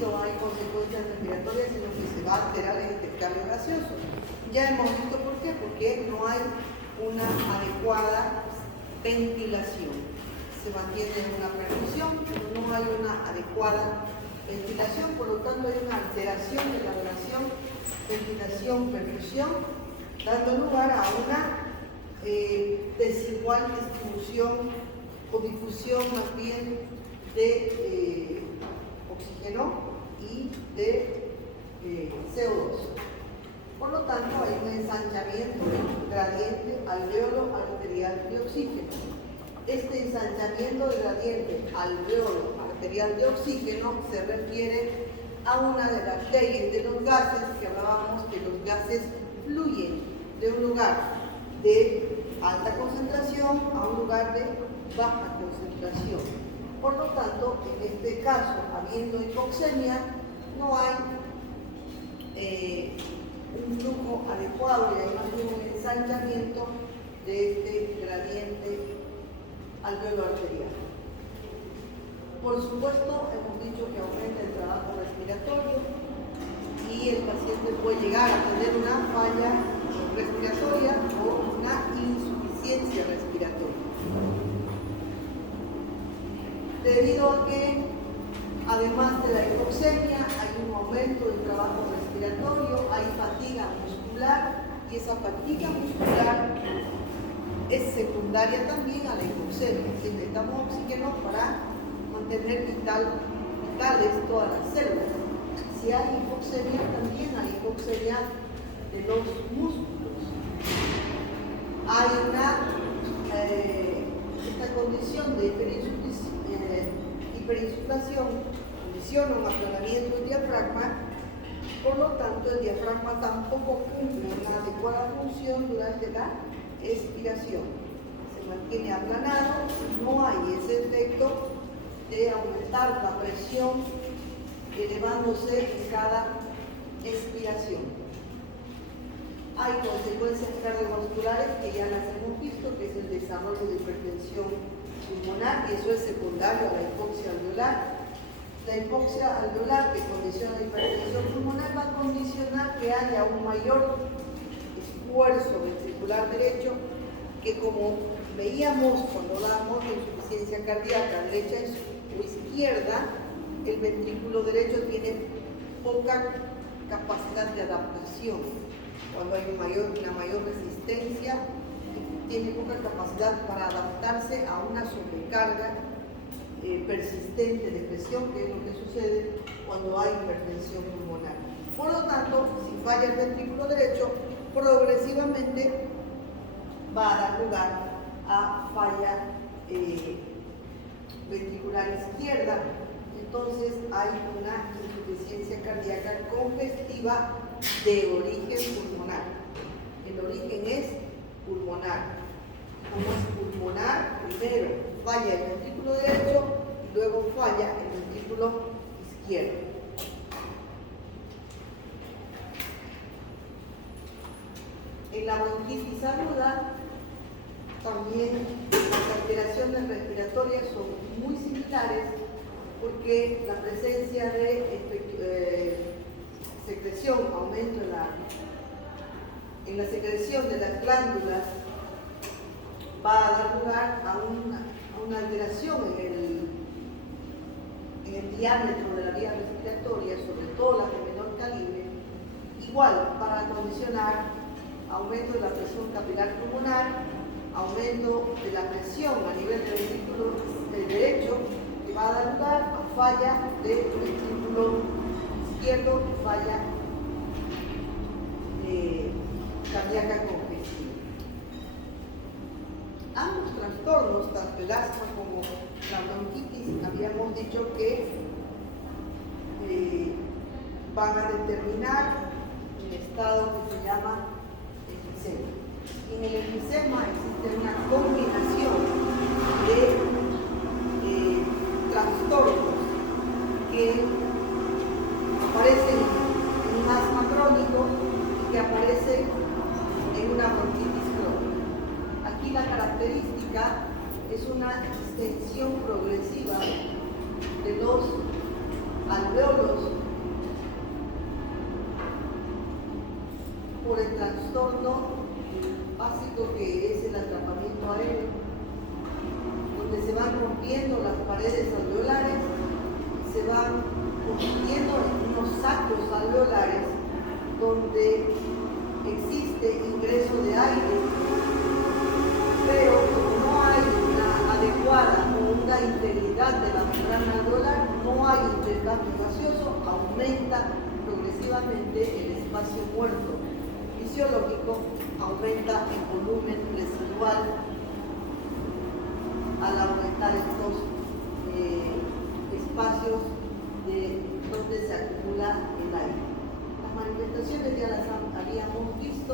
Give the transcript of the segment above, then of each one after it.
no hay consecuencias respiratorias, sino que se va a alterar el intercambio gaseoso. Ya hemos visto por qué, porque no hay una adecuada ventilación. Se mantiene una perfusión, pero no hay una adecuada ventilación, por lo tanto hay una alteración de la relación ventilación-perfusión, dando lugar a una desigual distribución o difusión más bien de oxígeno y de CO2. Por lo tanto, hay un ensanchamiento del gradiente alveolo arterial de oxígeno. Este ensanchamiento del gradiente alveolo arterial de oxígeno se refiere a una de las leyes de los gases que hablábamos, que los gases fluyen de un lugar de alta concentración a un lugar de baja concentración. Por lo tanto, en este caso, habiendo hipoxemia, no hay un flujo adecuado y hay más bien un ensanchamiento de este gradiente alveolo arterial. Por supuesto, hemos dicho que aumenta el trabajo respiratorio y el paciente puede llegar a tener una falla respiratoria o una insuficiencia respiratoria. Debido a que, además de la hipoxemia, hay un aumento del trabajo respiratorio, hay fatiga muscular y esa fatiga muscular es secundaria también a la hipoxemia. Necesitamos oxígeno para mantener vitales todas las células. Si hay hipoxemia, también hay hipoxemia de los músculos. Hay esta condición de hiperinsuflación, condiciona un aplanamiento del diafragma, por lo tanto el diafragma tampoco cumple una adecuada función durante la expiración. Se mantiene aplanado, no hay ese efecto de aumentar la presión elevándose en cada expiración. Hay consecuencias cardiovasculares que ya las hemos visto, que es el desarrollo de hipertensión pulmonar, y eso es secundario a la hipoxia alveolar. La hipoxia alveolar que condiciona la hipertensión pulmonar va a condicionar que haya un mayor esfuerzo ventricular derecho, que como veíamos cuando hablábamos de insuficiencia cardíaca derecha o izquierda, el ventrículo derecho tiene poca capacidad de adaptación. Cuando hay una mayor resistencia, tiene poca capacidad para adaptarse a una sobrecarga persistente de presión, que es lo que sucede cuando hay hipertensión pulmonar. Por lo tanto, si falla el ventrículo derecho, progresivamente va a dar lugar a falla ventricular izquierda. Entonces hay una insuficiencia cardíaca congestiva de origen pulmonar. El origen es pulmonar. Como es pulmonar, primero falla el ventrículo derecho y luego falla el ventrículo izquierdo. En la bronquitis aguda, también las alteraciones respiratorias son muy similares, porque la presencia de secreción, aumento en la secreción de las glándulas, va a dar lugar a una alteración en el diámetro de la vía respiratoria, sobre todo las de menor calibre, igual para condicionar aumento de la presión capilar pulmonar, aumento de la presión a nivel del ventrículo derecho, que va a dar lugar a falla del ventrículo izquierdo y falla cardíaca congestiva. Ambos trastornos, tanto el asma como la bronquitis, habíamos dicho que van a determinar un estado que se llama enfisema. En el enfisema existe una combinación de trastornos que aparecen en un asma crónico y que aparecen en una bronquitis crónica. Aquí la característica es una extensión progresiva de los alvéolos por el trastorno básico que es el atrapamiento aéreo, donde se van rompiendo las paredes alveolares, se van convirtiendo en unos sacos alveolares donde existe ingreso de aire, pero como no hay una adecuada o una integridad de la membrana alveolar, no hay intercambio gaseoso, aumenta progresivamente el espacio muerto fisiológico, aumenta el volumen residual al aumentar estos espacios donde se acumula el aire. Las manifestaciones ya las habíamos visto.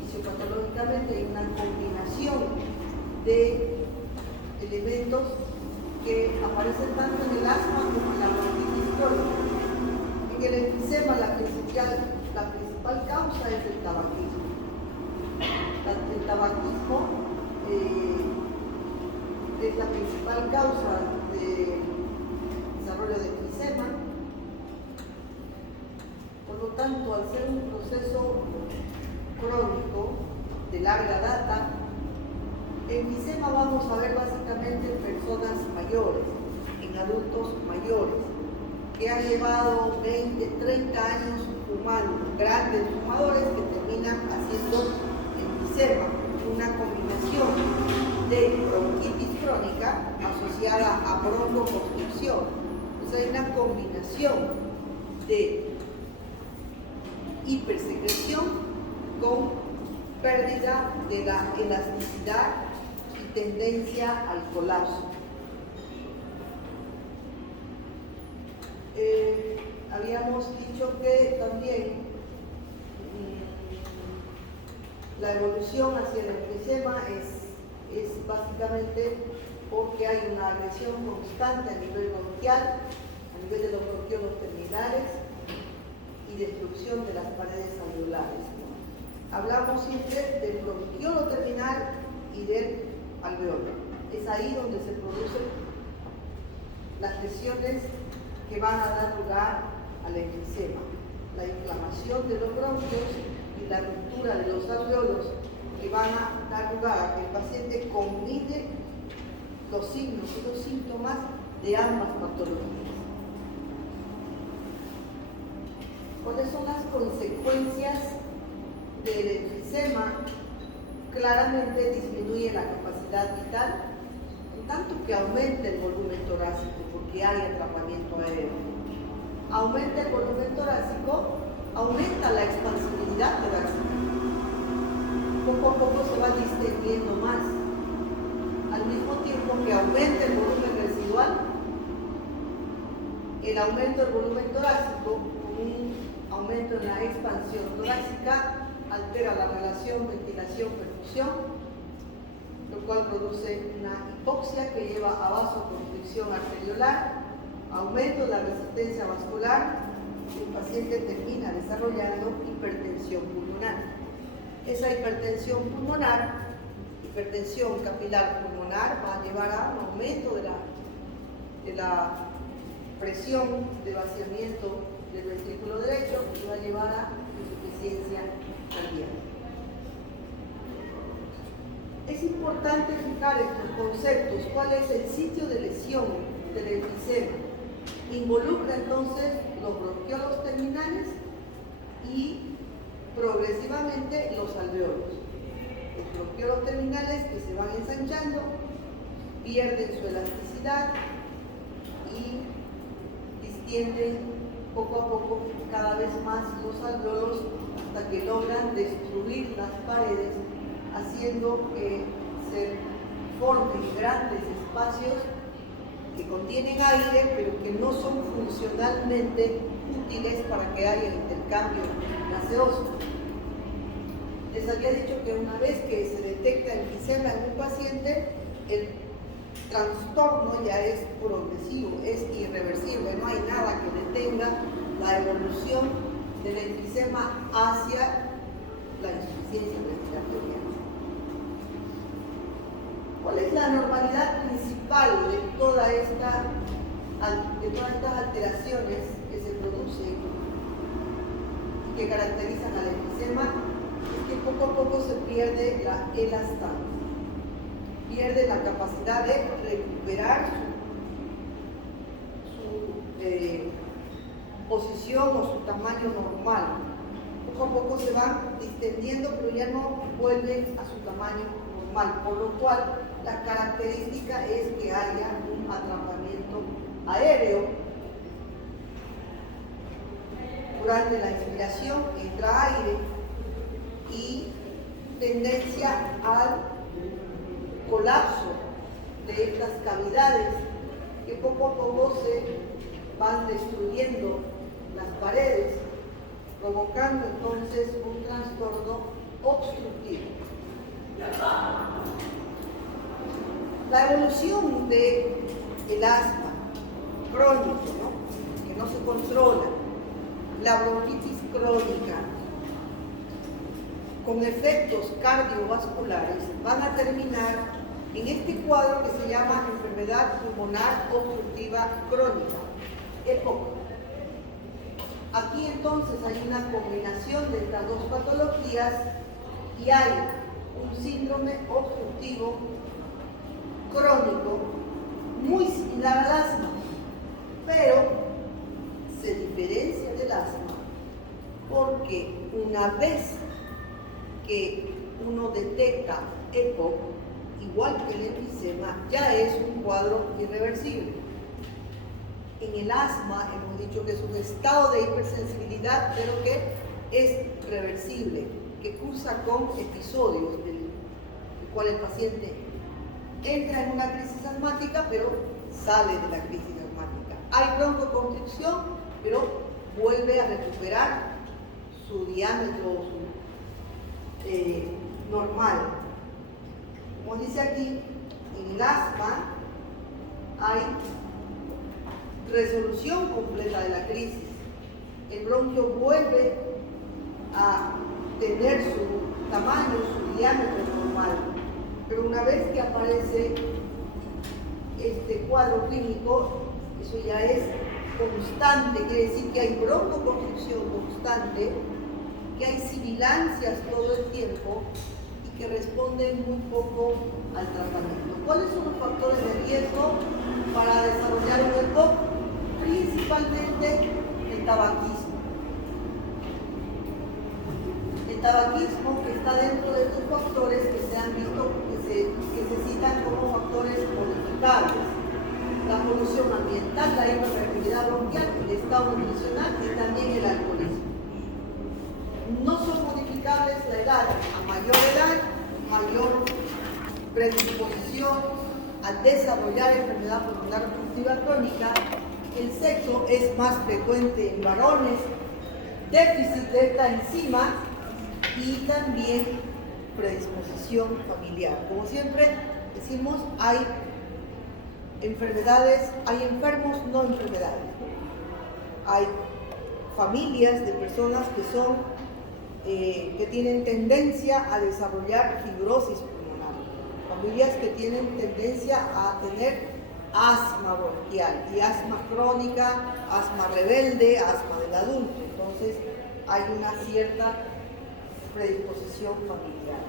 Fisiopatológicamente hay una combinación de elementos que aparecen tanto en el asma como en la bronquitis crónica. En el enfisema la principal causa es el tabaquismo. El tabaquismo es la principal causa de desarrollo de enfisema. Por lo tanto, al ser un proceso crónico de larga data, enfisema vamos a ver básicamente en personas mayores, en adultos mayores, que han llevado 20, 30 años fumando, grandes fumadores que terminan haciendo enfisema, una combinación de bronquitis crónica asociada a broncoconstricción. Entonces hay una combinación de hipersecreción con pérdida de la elasticidad y tendencia al colapso. Habíamos dicho que también la evolución hacia el enfisema es básicamente porque hay una agresión constante a nivel bronquial, a nivel de los bronquiolos terminales y destrucción de las paredes alveolares. Hablamos siempre del bronquiolo terminal y del alveolo. Es ahí donde se producen las lesiones que van a dar lugar al enfisema, la inflamación de los bronquios y la ruptura de los alveolos que van a dar lugar a que el paciente combine los signos y los síntomas de ambas patologías. ¿Cuáles son las consecuencias del enfisema? Claramente disminuye la capacidad vital, en tanto que aumenta el volumen torácico porque hay atrapamiento aéreo. Aumenta el volumen torácico, aumenta la expansibilidad torácica. Poco a poco se va distendiendo más. Al mismo tiempo que aumenta el volumen residual, el aumento del volumen torácico, un aumento en la expansión torácica, altera la relación ventilación-perfusión, lo cual produce una hipoxia que lleva a vasoconstricción arteriolar, aumento de la resistencia vascular, y el paciente termina desarrollando hipertensión pulmonar. Esa hipertensión pulmonar, hipertensión capilar pulmonar, va a llevar a un aumento de la presión de vaciamiento del ventrículo derecho y va a llevar a insuficiencia cardíaca. Es importante fijar estos conceptos. ¿Cuál es el sitio de lesión del enfisema? Involucra entonces los bronquiolos terminales y progresivamente los alveolos. Los bronquiolos terminales que se van ensanchando, pierden su elasticidad y distienden poco a poco cada vez más los alveolos hasta que logran destruir las paredes, haciendo que se formen grandes espacios que contienen aire, pero que no son funcionalmente útiles para que haya intercambio gaseoso. Les había dicho que una vez que se detecta enfisema en un paciente, el trastorno ya es progresivo, es irreversible, no hay nada que detenga la evolución del enfisema hacia la insuficiencia respiratoria. ¿Cuál es la normalidad principal de toda esta de todas estas alteraciones que se producen y que caracterizan al enfisema es que poco a poco se pierde la elastasia, pierde la capacidad de recuperar su posición o su tamaño normal. Poco a poco se van distendiendo, pero ya no vuelven a su tamaño normal, por lo cual la característica es que haya un atrapamiento aéreo. Durante la inspiración entra aire y tendencia al colapso de estas cavidades que poco a poco se van destruyendo las paredes, provocando entonces un trastorno obstructivo. La evolución del asma crónico, que no se controla, la bronquitis crónica con efectos cardiovasculares van a terminar en este cuadro que se llama enfermedad pulmonar obstructiva crónica, EPOC. Aquí entonces hay una combinación de estas dos patologías y hay un síndrome obstructivo crónico muy similar al asma, pero se diferencia del asma porque una vez que uno detecta EPOC, igual que el enfisema, ya es un cuadro irreversible. En el asma hemos dicho que es un estado de hipersensibilidad, pero que es reversible, que cursa con episodios del cual el paciente entra en una crisis asmática, pero sale de la crisis asmática. Hay broncoconstricción, pero vuelve a recuperar su diámetro normal. Como dice aquí, en el asma hay resolución completa de la crisis. El bronquio vuelve a tener su tamaño, su diámetro normal. Pero una vez que aparece este cuadro clínico, eso ya es constante, quiere decir que hay broncoconstricción constante, que hay sibilancias todo el tiempo y que responden muy poco al tratamiento. ¿Cuáles son los factores de riesgo para desarrollar un EPOC? Principalmente el tabaquismo. El tabaquismo que está dentro de estos factores que se han visto, que se citan como factores modificables. La polución ambiental, la hiperreactividad bronquial, el estado nutricional y también el alcoholismo. No son modificables la edad. A mayor edad, mayor predisposición a desarrollar enfermedad pulmonar obstructiva crónica. El sexo es más frecuente en varones, déficit de esta enzima y también predisposición familiar. Como siempre decimos, hay enfermedades, hay enfermos, no enfermedades. Hay familias de personas que son que tienen tendencia a desarrollar fibrosis pulmonar, familias que tienen tendencia a tener asma bronquial y asma crónica, asma rebelde, asma del adulto. Entonces hay una cierta predisposición familiar.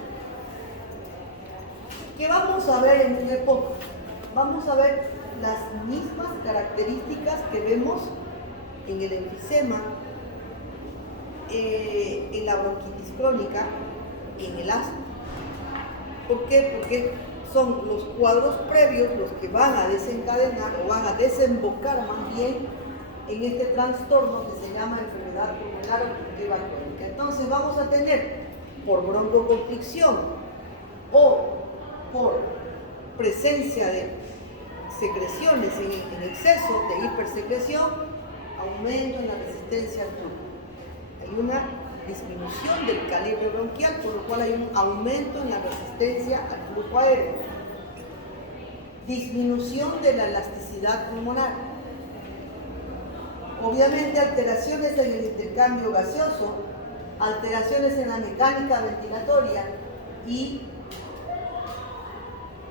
¿Qué vamos a ver en un EPOC? Vamos a ver las mismas características que vemos en el enfisema, en la bronquitis crónica, en el asma. ¿Por qué? Porque son los cuadros previos los que van a desencadenar o van a desembocar más bien en este trastorno que se llama enfermedad pulmonar obstructiva crónica. Entonces vamos a tener por broncoconstricción o por presencia de secreciones en exceso de hipersecreción, aumento en la resistencia al flujo. Hay una disminución del calibre bronquial, por lo cual hay un aumento en la resistencia al flujo aéreo. Disminución de la elasticidad pulmonar. Obviamente alteraciones en el intercambio gaseoso, alteraciones en la mecánica ventilatoria y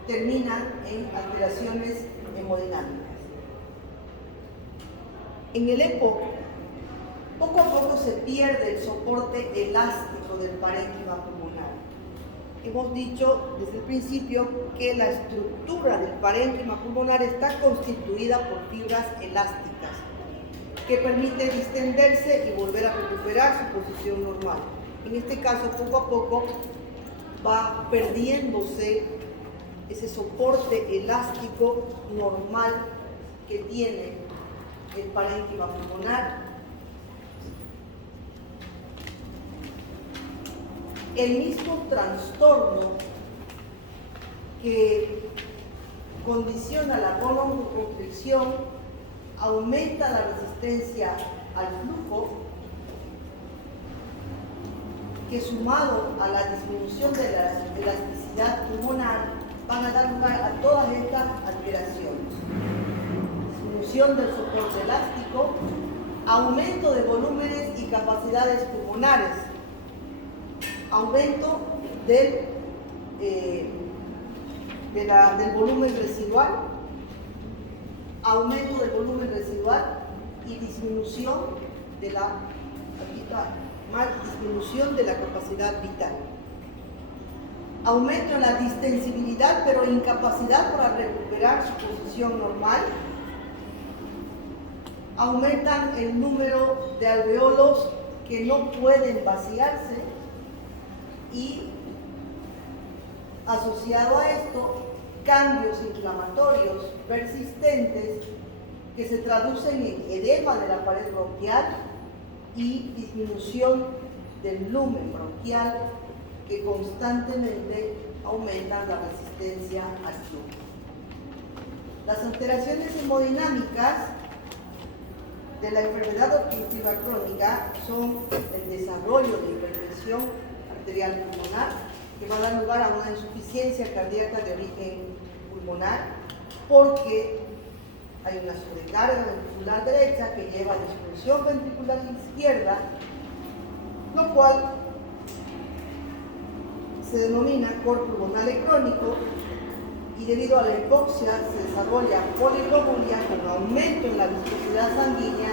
terminan en alteraciones hemodinámicas. En el EPOC, poco a poco se pierde el soporte elástico del parénquima pulmonar. Hemos dicho desde el principio que la estructura del parénquima pulmonar está constituida por fibras elásticas que permiten distenderse y volver a recuperar su posición normal. En este caso, poco a poco va perdiéndose ese soporte elástico normal que tiene el parénquima pulmonar. El mismo trastorno que condiciona la broncoconstricción aumenta la resistencia al flujo, que sumado a la disminución de la elasticidad pulmonar van a dar lugar a todas estas alteraciones. Disminución del soporte elástico, aumento de volúmenes y capacidades pulmonares, aumento del volumen residual, aumento del volumen residual y disminución de la capacidad vital. Aumento en la distensibilidad, pero incapacidad para recuperar su posición normal. Aumentan el número de alveolos que no pueden vaciarse y, asociado a esto, cambios inflamatorios persistentes que se traducen en edema de la pared bronquial y disminución del lumen bronquial, que constantemente aumentan la resistencia al flujo. Las alteraciones hemodinámicas de la enfermedad obstructiva crónica son el desarrollo de hipertensión arterial pulmonar, que va a dar lugar a una insuficiencia cardíaca de origen pulmonar, porque hay una sobrecarga ventricular derecha que lleva a disfunción ventricular izquierda, lo cual se denomina cor pulmonale crónico, y debido a la hipoxia se desarrolla poliglobulia con aumento en la viscosidad sanguínea,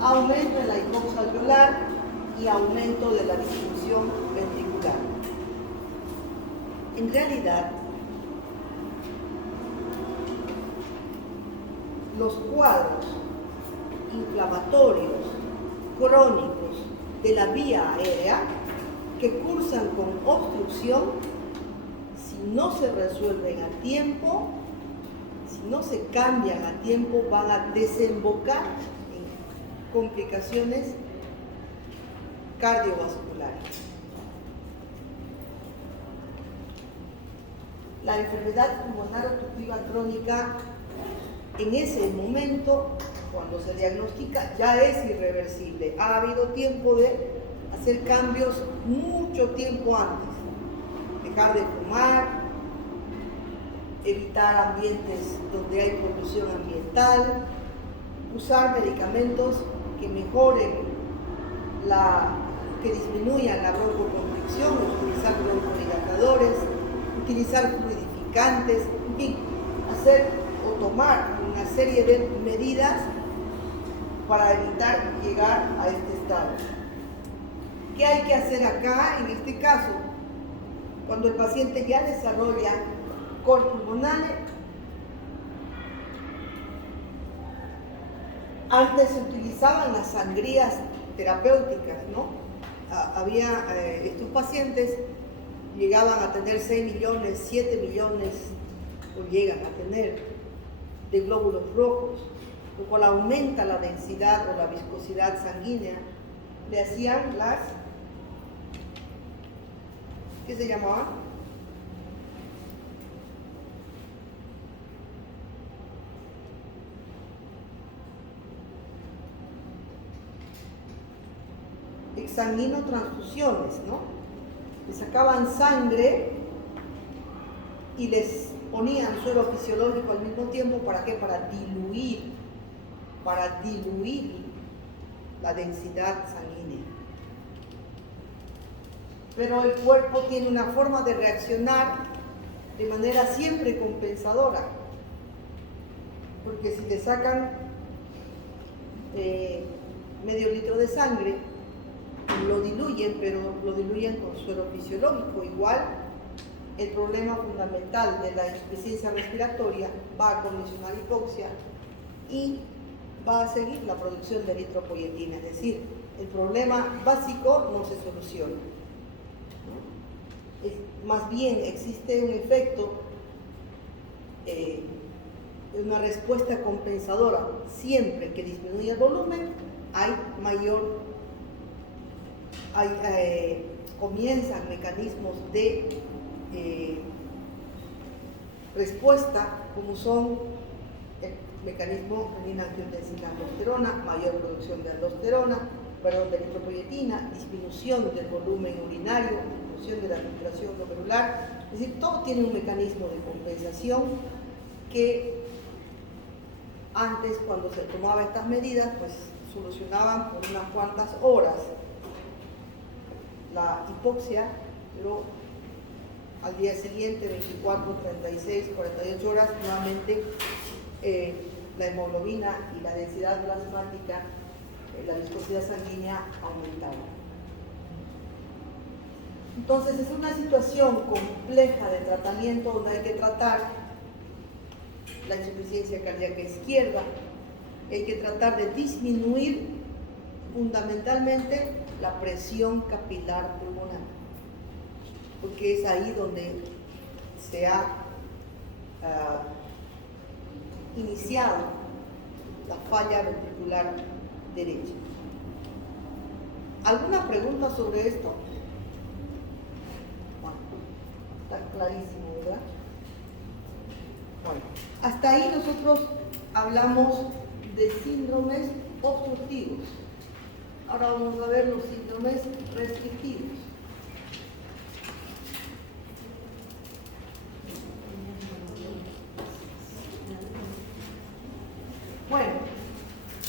aumento en la hipoxia alveolar y aumento de la disfunción ventricular. En realidad, los cuadros inflamatorios crónicos de la vía aérea que cursan con obstrucción, si no se resuelven a tiempo, si no se cambian a tiempo, van a desembocar en complicaciones cardiovasculares. La enfermedad pulmonar obstructiva crónica, en ese momento, cuando se diagnostica, ya es irreversible. Ha habido tiempo de hacer cambios mucho tiempo antes. Dejar de fumar, evitar ambientes donde hay polución ambiental, usar medicamentos que mejoren que disminuyan la broncoconstricción, utilizar broncodilatadores, utilizar fluidificantes, en fin, hacer o tomar una serie de medidas para evitar llegar a este estado. ¿Qué hay que hacer acá en este caso? Cuando el paciente ya desarrolla cor pulmonale, antes se utilizaban las sangrías terapéuticas, ¿no? Estos pacientes llegaban a tener 6 millones, 7 millones, o llegan a tener, de glóbulos rojos, lo cual aumenta la densidad o la viscosidad sanguínea. Le hacían las, ¿qué se llamaban? Exsanguinotransfusiones, ¿no? Les sacaban sangre y les ponían suero fisiológico al mismo tiempo. ¿Para qué? Para diluir la densidad sanguínea. Pero el cuerpo tiene una forma de reaccionar de manera siempre compensadora, porque si te sacan medio litro de sangre, lo diluyen, pero lo diluyen con suero fisiológico. Igual, el problema fundamental de la insuficiencia respiratoria va a condicionar hipoxia y va a seguir la producción de eritropoyetina, es decir, el problema básico no se soluciona. Más bien existe un efecto, una respuesta compensadora. Siempre que disminuye el volumen, comienzan mecanismos de respuesta, como son el mecanismo renina-angiotensina-aldosterona, mayor producción de de eritropoyetina, disminución del volumen urinario, disminución de la filtración glomerular. Es decir, todo tiene un mecanismo de compensación que antes, cuando se tomaba estas medidas, pues solucionaban por unas cuantas horas la hipoxia, pero al día siguiente, 24, 36, 48 horas, nuevamente la hemoglobina y la densidad plasmática, la viscosidad sanguínea aumentaba. Entonces es una situación compleja de tratamiento donde hay que tratar la insuficiencia cardíaca izquierda, hay que tratar de disminuir fundamentalmente la presión capilar pulmonar, porque es ahí donde se ha iniciado la falla ventricular derecha. ¿Alguna pregunta sobre esto? Bueno, está clarísimo, ¿verdad? Bueno, hasta ahí nosotros hablamos de síndromes obstructivos. Ahora vamos a ver los síndromes restrictivos. Bueno,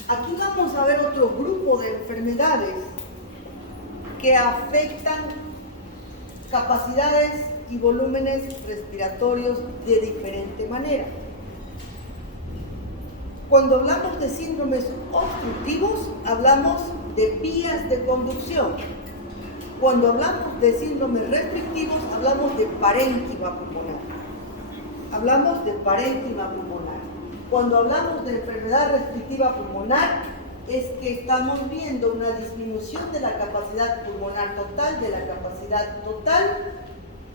aquí vamos a ver otro grupo de enfermedades que afectan capacidades y volúmenes respiratorios de diferente manera. Cuando hablamos de síndromes obstructivos, hablamos de vías de conducción. Cuando hablamos de síndromes restrictivos, hablamos de parénquima pulmonar. Hablamos de parénquima pulmonar. Cuando hablamos de enfermedad restrictiva pulmonar, es que estamos viendo una disminución de la capacidad pulmonar total, de la capacidad total,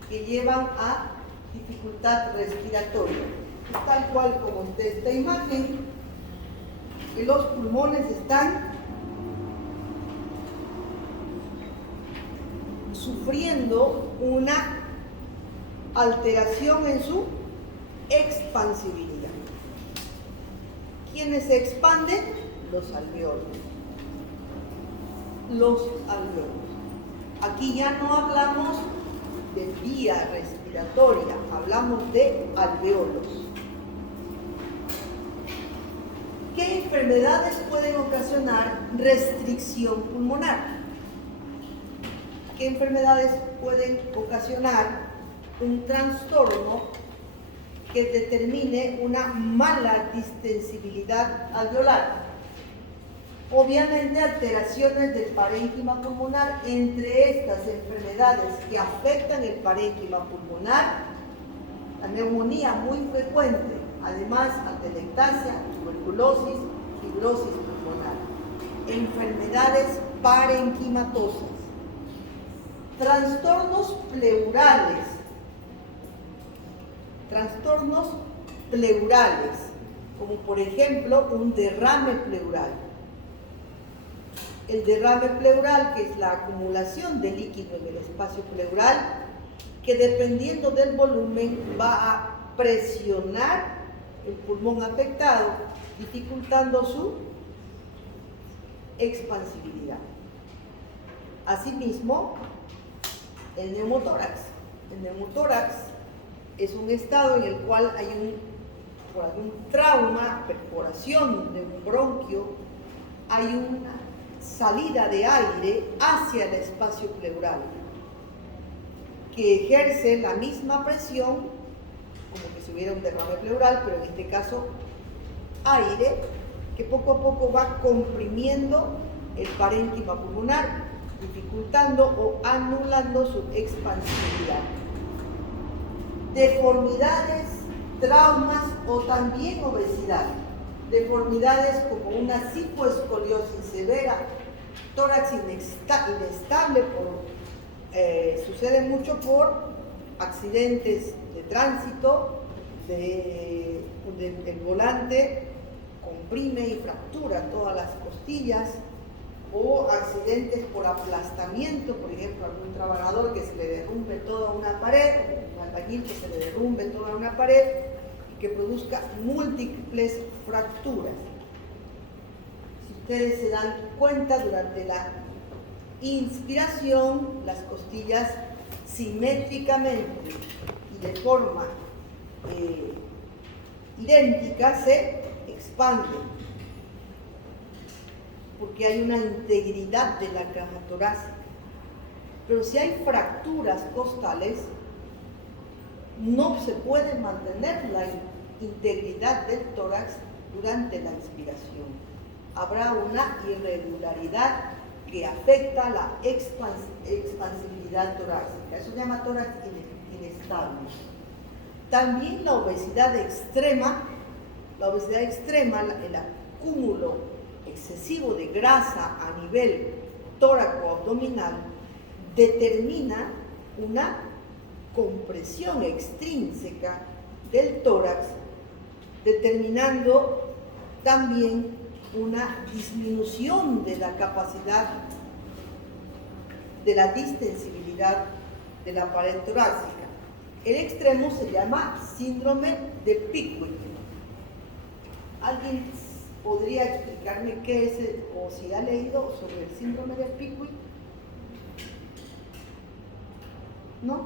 que llevan a dificultad respiratoria. Tal cual como está esta imagen, que los pulmones están sufriendo una alteración en su expansibilidad. ¿Quiénes se expanden? Los alveolos. Los alveolos. Aquí ya no hablamos de vía respiratoria, hablamos de alveolos. ¿Qué enfermedades pueden ocasionar restricción pulmonar? ¿Qué enfermedades pueden ocasionar un trastorno que determine una mala distensibilidad alveolar? Obviamente, alteraciones del parénquima pulmonar. Entre estas enfermedades que afectan el parénquima pulmonar, la neumonía muy frecuente, además atelectasia, tuberculosis, fibrosis pulmonar, enfermedades parenquimatosas, trastornos pleurales, como por ejemplo un derrame pleural. El derrame pleural, que es la acumulación de líquido en el espacio pleural, que dependiendo del volumen va a presionar el pulmón afectado, dificultando su expansibilidad. Asimismo, el neumotórax. El neumotórax es un estado en el cual hay por algún trauma, perforación de un bronquio, hay una salida de aire hacia el espacio pleural que ejerce la misma presión como que si hubiera un derrame pleural, pero en este caso aire que poco a poco va comprimiendo el parénquima pulmonar, dificultando o anulando su expansividad. Deformidades, traumas o también obesidad. Deformidades como una cifoescoliosis severa, tórax inestable, sucede mucho por accidentes de tránsito, el volante comprime y fractura todas las costillas, o accidentes por aplastamiento, por ejemplo, algún trabajador que se le derrumbe toda una pared, un albañil que se le derrumbe toda una pared y que produzca múltiples fracturas. Si ustedes se dan cuenta, durante la inspiración, las costillas simétricamente y de forma idéntica se expanden, porque hay una integridad de la caja torácica. Pero si hay fracturas costales, no se puede mantener la integridad del tórax durante la inspiración. Habrá una irregularidad que afecta la expansibilidad torácica. Eso se llama tórax inestable. También la obesidad extrema, el acúmulo excesivo de grasa a nivel tóraco-abdominal, determina una compresión extrínseca del tórax, determinando también una disminución de la capacidad de la distensibilidad de la pared torácica. El extremo se llama síndrome de Pickwick. ¿Alguien podría explicarme qué es, o si ha leído sobre el síndrome de Pickwick? ¿No?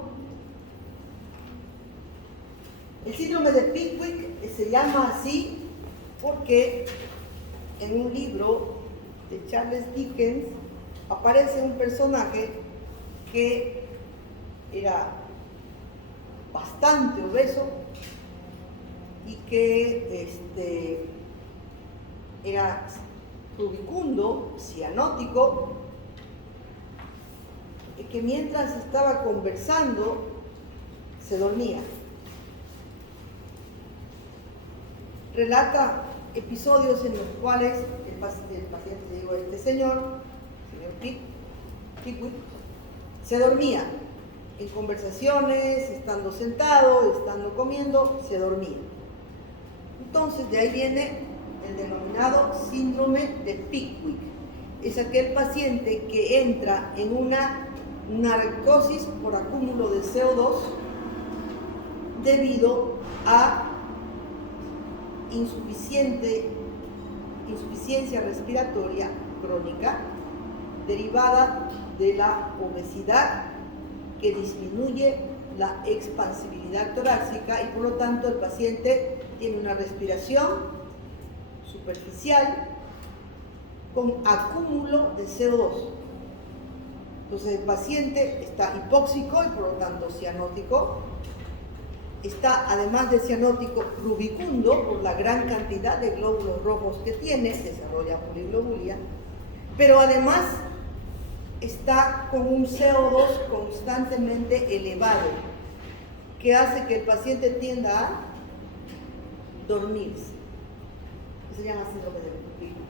El síndrome de Pickwick se llama así porque en un libro de Charles Dickens aparece un personaje que era bastante obeso y que era rubicundo, cianótico, y que mientras estaba conversando se dormía. Relata episodios en los cuales el paciente, este señor Pickwick, se dormía en conversaciones, estando sentado, estando comiendo, se dormía. Entonces de ahí viene el denominado síndrome de Pickwick. Es aquel paciente que entra en una narcosis por acúmulo de CO2 debido a insuficiencia respiratoria crónica derivada de la obesidad, que disminuye la expansibilidad torácica y por lo tanto el paciente tiene una respiración superficial con acúmulo de CO2. Entonces el paciente está hipóxico y por lo tanto cianótico. Está, además de cianótico, rubicundo por la gran cantidad de glóbulos rojos que tiene, desarrolla poliglobulia, pero además está con un CO2 constantemente elevado, que hace que el paciente tienda a dormirse. Se llama síndrome de Pickwick.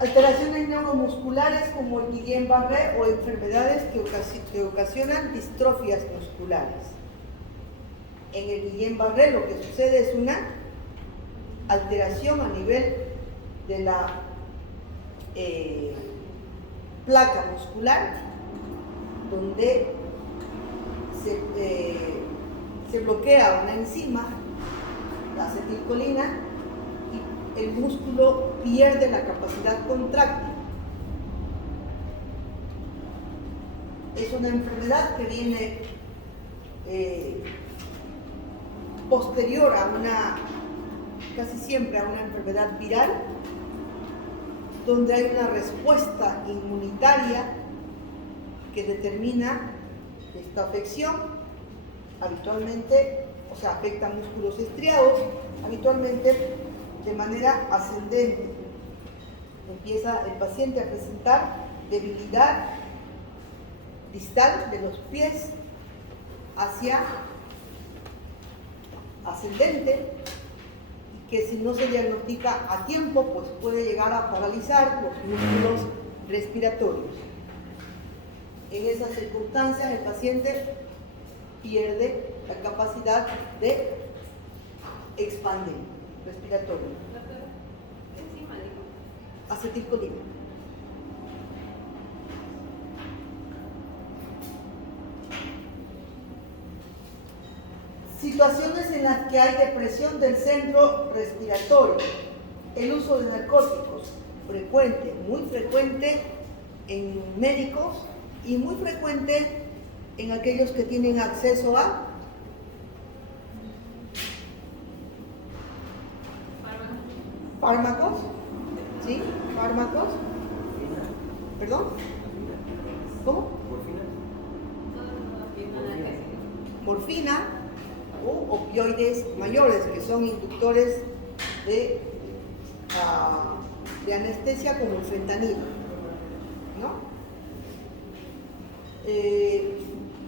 Alteraciones neuromusculares como el Guillain-Barré o enfermedades que ocasionan distrofias musculares. En el Guillain-Barré lo que sucede es una alteración a nivel de la placa muscular, donde se bloquea una enzima, la acetilcolina, y el músculo pierde la capacidad contráctil. Es una enfermedad que viene posterior a casi siempre a una enfermedad viral, donde hay una respuesta inmunitaria que determina esta afección. Habitualmente, afecta músculos estriados, habitualmente de manera ascendente. Empieza el paciente a presentar debilidad distal de los pies hacia ascendente, y que si no se diagnostica a tiempo, pues puede llegar a paralizar los músculos respiratorios. En esas circunstancias el paciente pierde la capacidad de expandir respiratorio. Acetilcolina. Situaciones en las que hay depresión del centro respiratorio. El uso de narcóticos, frecuente, muy frecuente en médicos y muy frecuente en aquellos que tienen acceso a fármacos. ¿Sí? ¿Fármacos? ¿Perdón? ¿Cómo? Morfina o opioides mayores, que son inductores de anestesia, como el fentanilo, ¿no?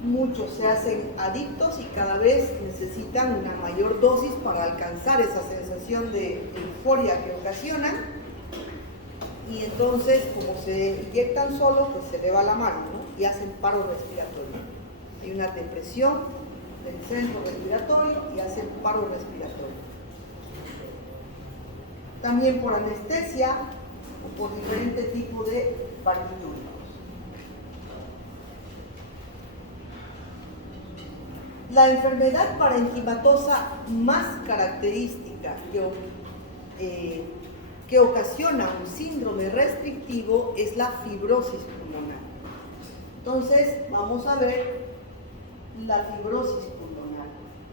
Muchos se hacen adictos y cada vez necesitan una mayor dosis para alcanzar esa sensación de euforia que ocasionan, y entonces, como se inyectan solo, pues se le va la mano, ¿no? Y hacen paro respiratorio. Hay una depresión del centro respiratorio y hacen paro respiratorio. También por anestesia o por diferentes tipos de barbitúricos. La enfermedad parenquimatosa más característica que ocasiona un síndrome restrictivo es la fibrosis pulmonar. Entonces, vamos a ver la fibrosis pulmonar.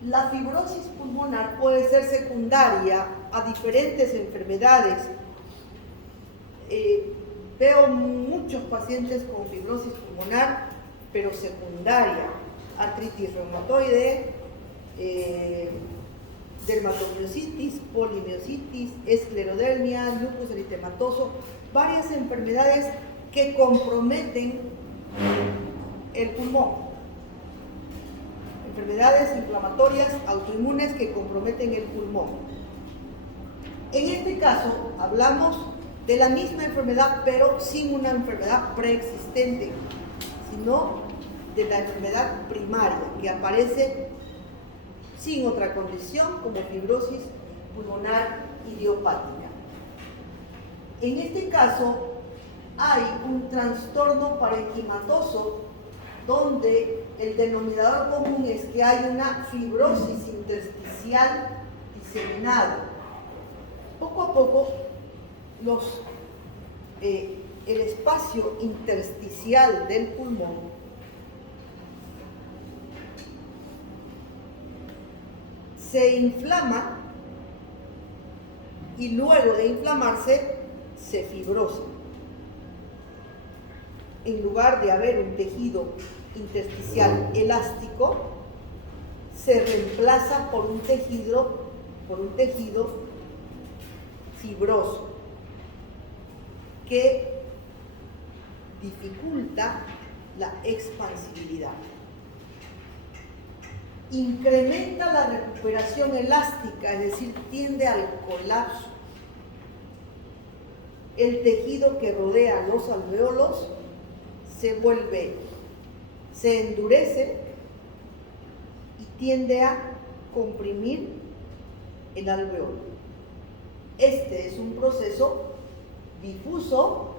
La fibrosis pulmonar puede ser secundaria a diferentes enfermedades. Veo muchos pacientes con fibrosis pulmonar, pero secundaria: artritis reumatoide, dermatomiositis, polimiositis, esclerodermia, lupus eritematoso, varias enfermedades que comprometen el pulmón. Enfermedades inflamatorias autoinmunes que comprometen el pulmón. En este caso, hablamos de la misma enfermedad, pero sin una enfermedad preexistente, sino de la enfermedad primaria, que aparece sin otra condición, como fibrosis pulmonar idiopática. En este caso, hay un trastorno parenquimatoso donde el denominador común es que hay una fibrosis intersticial diseminada. Poco a poco, el espacio intersticial del pulmón se inflama, y luego de inflamarse se fibrosa. En lugar de haber un tejido intersticial elástico, se reemplaza por un tejido fibroso, que dificulta la expansibilidad. Incrementa la recuperación elástica, es decir, tiende al colapso. El tejido que rodea los alveolos se endurece y tiende a comprimir el alveolo. Este es un proceso difuso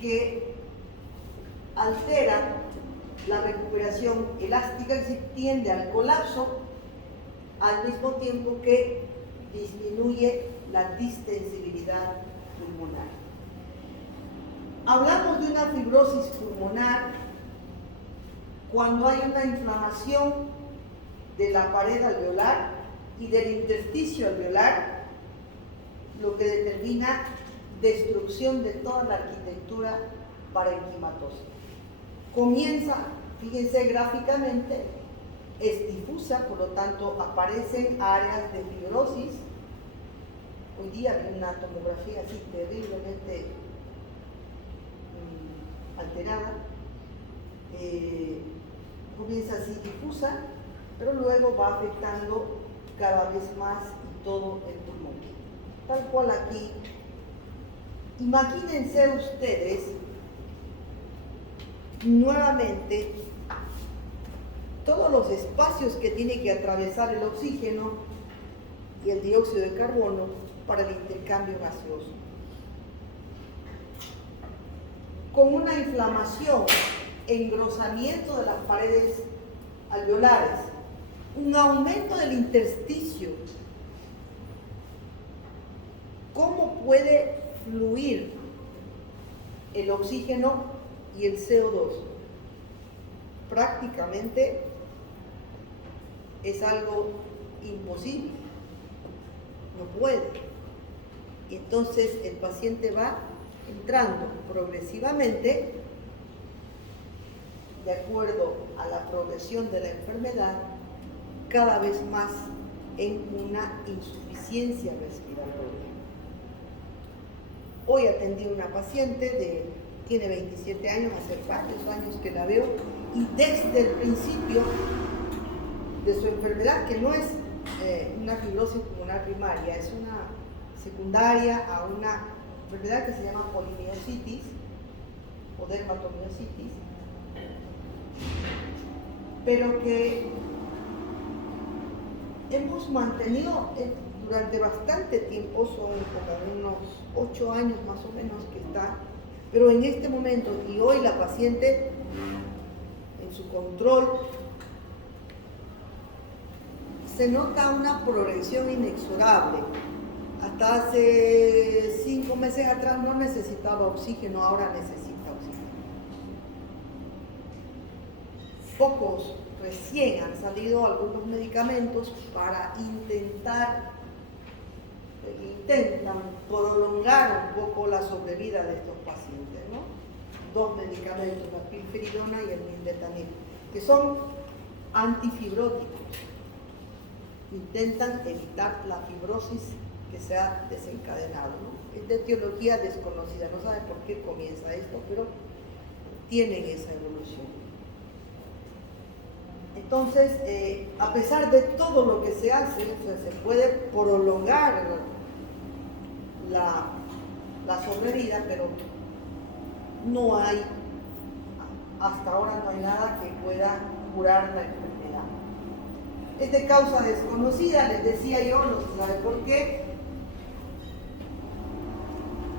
que altera la recuperación elástica, es decir, tiende al colapso, al mismo tiempo que disminuye la distensibilidad pulmonar. Hablamos de una fibrosis pulmonar cuando hay una inflamación de la pared alveolar y del intersticio alveolar, lo que determina destrucción de toda la arquitectura parenquimatosa. Comienza, fíjense gráficamente, es difusa, por lo tanto aparecen áreas de fibrosis Hoy día vi una tomografía así terriblemente alterada, comienza así difusa, pero luego va afectando cada vez más y todo el pulmón. Tal cual aquí. Imagínense ustedes nuevamente todos los espacios que tiene que atravesar el oxígeno y el dióxido de carbono para el intercambio gaseoso. Con una inflamación, engrosamiento de las paredes alveolares, un aumento del intersticio. ¿Cómo puede fluir el oxígeno y el CO2? Prácticamente es algo imposible, no puede. Entonces el paciente va entrando progresivamente, de acuerdo a la progresión de la enfermedad, cada vez más en una insuficiencia respiratoria. Hoy atendí a una paciente tiene 27 años, hace varios años que la veo, y desde el principio de su enfermedad, que no es una fibrosis pulmonar primaria, es una secundaria a una enfermedad que se llama polimiositis o dermatomiositis, pero que hemos mantenido durante bastante tiempo, son como unos 8 años más o menos que está, pero en este momento, y hoy la paciente en su control, se nota una progresión inexorable. Hasta hace 5 meses atrás no necesitaba oxígeno, ahora necesita oxígeno. Pocos recién han salido algunos medicamentos para intentan prolongar un poco la sobrevida de estos pacientes, ¿no? 2 medicamentos, la pilferidona y el nintedanib, que son antifibróticos. Intentan evitar la fibrosis que se ha desencadenado, ¿no? Es de etiología desconocida, no saben por qué comienza esto, pero tienen esa evolución. Entonces, a pesar de todo lo que se hace, o sea, se puede prolongar la sobrevida, pero no hay, hasta ahora no hay nada que pueda curar la enfermedad. Es de causa desconocida, les decía yo, no se sabe por qué,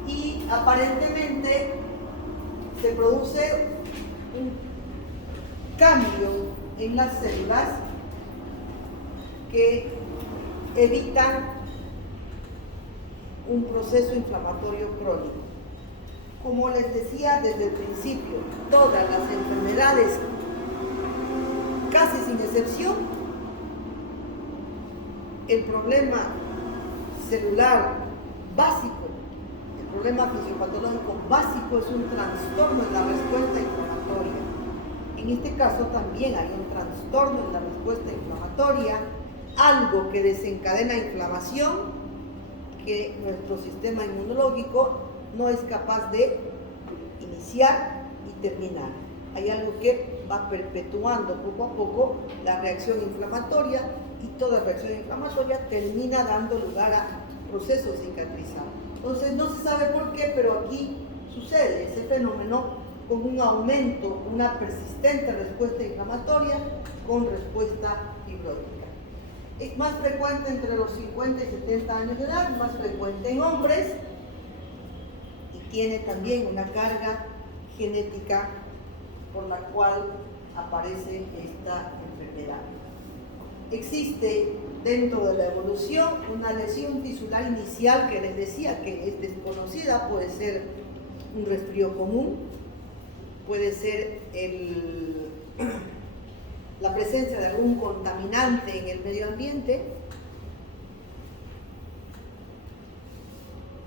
y aparentemente se produce un cambio en las células que evitan un proceso inflamatorio crónico. Como les decía desde el principio, todas las enfermedades, casi sin excepción, el problema celular básico, el problema fisiopatológico básico es un trastorno en la respuesta inflamatoria. En este caso también hay un trastorno en la respuesta inflamatoria, algo que desencadena inflamación que nuestro sistema inmunológico no es capaz de iniciar y terminar. Hay algo que va perpetuando poco a poco la reacción inflamatoria, y toda reacción inflamatoria termina dando lugar a procesos cicatrizados. Entonces no se sabe por qué, pero aquí sucede ese fenómeno con un aumento, una persistente respuesta inflamatoria con respuesta fibrótica. Es más frecuente entre los 50 y 70 años de edad, más frecuente en hombres, y tiene también una carga genética por la cual aparece esta enfermedad. Existe dentro de la evolución una lesión tisular inicial que les decía que es desconocida, puede ser un resfrío común, puede ser la presencia de algún contaminante en el medio ambiente,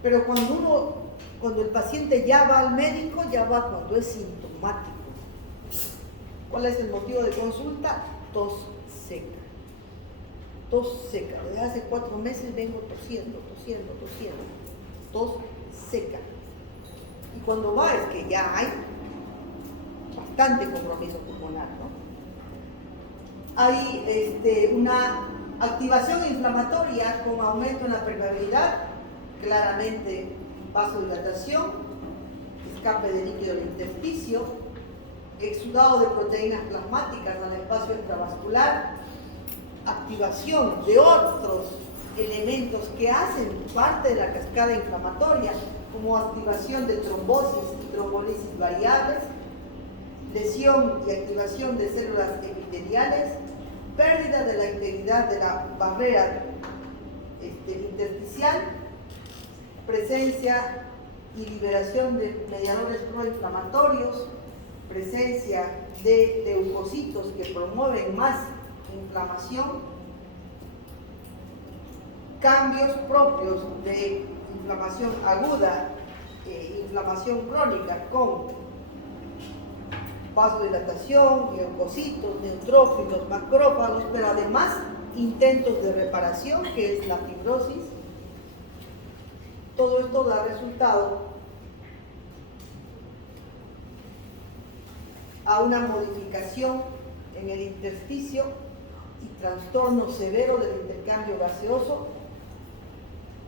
pero cuando el paciente ya va al médico, ya va cuando es sintomático. ¿Cuál es el motivo de consulta? Tos seca. tos seca. Desde hace 4 meses vengo tosiendo, tos seca. Y cuando va es que ya hay bastante compromiso pulmonar, ¿no? Hay una activación inflamatoria con aumento en la permeabilidad, claramente vasodilatación, escape de líquido del intersticio, exudado de proteínas plasmáticas al espacio extravascular, activación de otros elementos que hacen parte de la cascada inflamatoria, como activación de trombosis y trombolisis variables, lesión y activación de células epiteliales, pérdida de la integridad de la barrera intersticial, presencia y liberación de mediadores proinflamatorios, presencia de leucocitos que promueven más inflamación, cambios propios de inflamación aguda e inflamación crónica con vasodilatación, leucocitos, neutrófilos, macrófagos, pero además intentos de reparación, que es la fibrosis. Todo esto da resultado a una modificación en el intersticio y trastorno severo del intercambio gaseoso,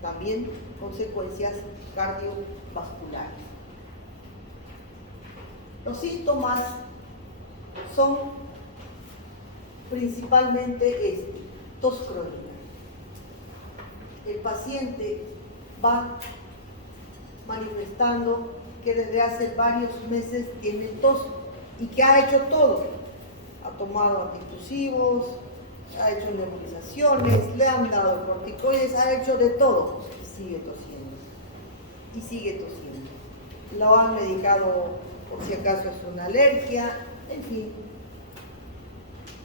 también consecuencias cardiovasculares. Los síntomas son principalmente tos crónica. El paciente va manifestando que desde hace varios meses tiene tos y que ha hecho todo. Ha tomado antitusivos, ha hecho nebulizaciones, le han dado corticoides, ha hecho de todo y sigue tosiendo. Y sigue tosiendo. Lo han medicado por si acaso es una alergia, en fin.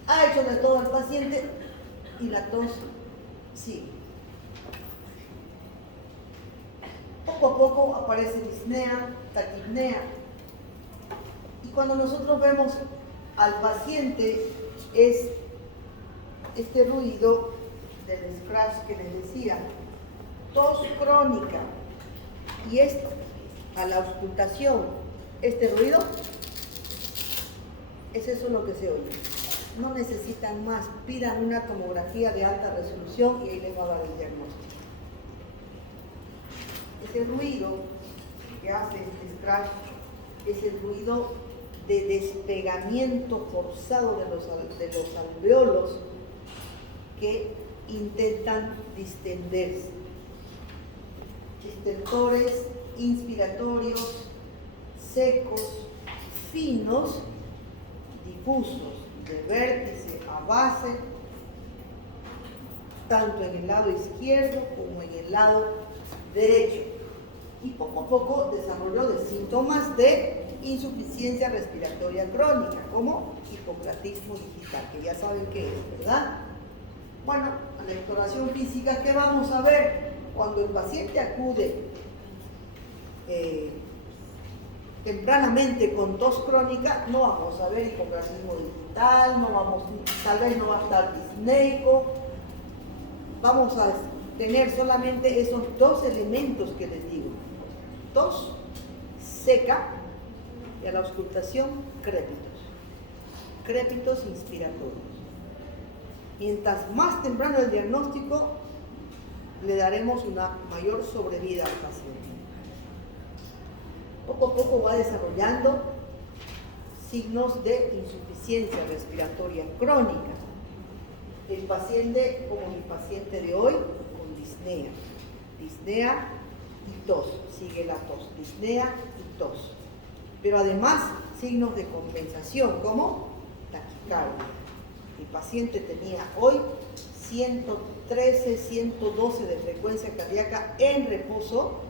Ha hecho de todo el paciente y la tos sigue. Poco a poco aparece disnea, taquipnea. Y cuando nosotros vemos al paciente es este ruido del scratch que les decía, tos crónica. Y esto, a la auscultación, este ruido, es eso lo que se oye. No necesitan más, pidan una tomografía de alta resolución y ahí les va a dar el diagnóstico. Ese ruido que hace este scratch es el ruido de despegamiento forzado de los alveolos que intentan distenderse. Distentores inspiratorios secos, finos, difusos, de vértice a base, tanto en el lado izquierdo como en el lado derecho. Y poco a poco desarrolló de síntomas de insuficiencia respiratoria crónica, como hipoclatismo digital, que ya saben qué es, ¿verdad? Bueno, a la exploración física, ¿qué vamos a ver? Cuando el paciente acude tempranamente con tos crónica, no vamos a ver hipoclatismo digital, tal vez no va a estar disneico, vamos a tener solamente esos dos elementos que les digo: tos seca y a la auscultación crépitos inspiratorios. Mientras más temprano el diagnóstico, le daremos una mayor sobrevida al paciente. Poco a poco va desarrollando signos de insuficiencia respiratoria crónica. El paciente, como mi paciente de hoy, con disnea y tos, sigue la tos, disnea y tos. Pero además, signos de compensación, como taquicardia. El paciente tenía hoy 113, 112 de frecuencia cardíaca en reposo,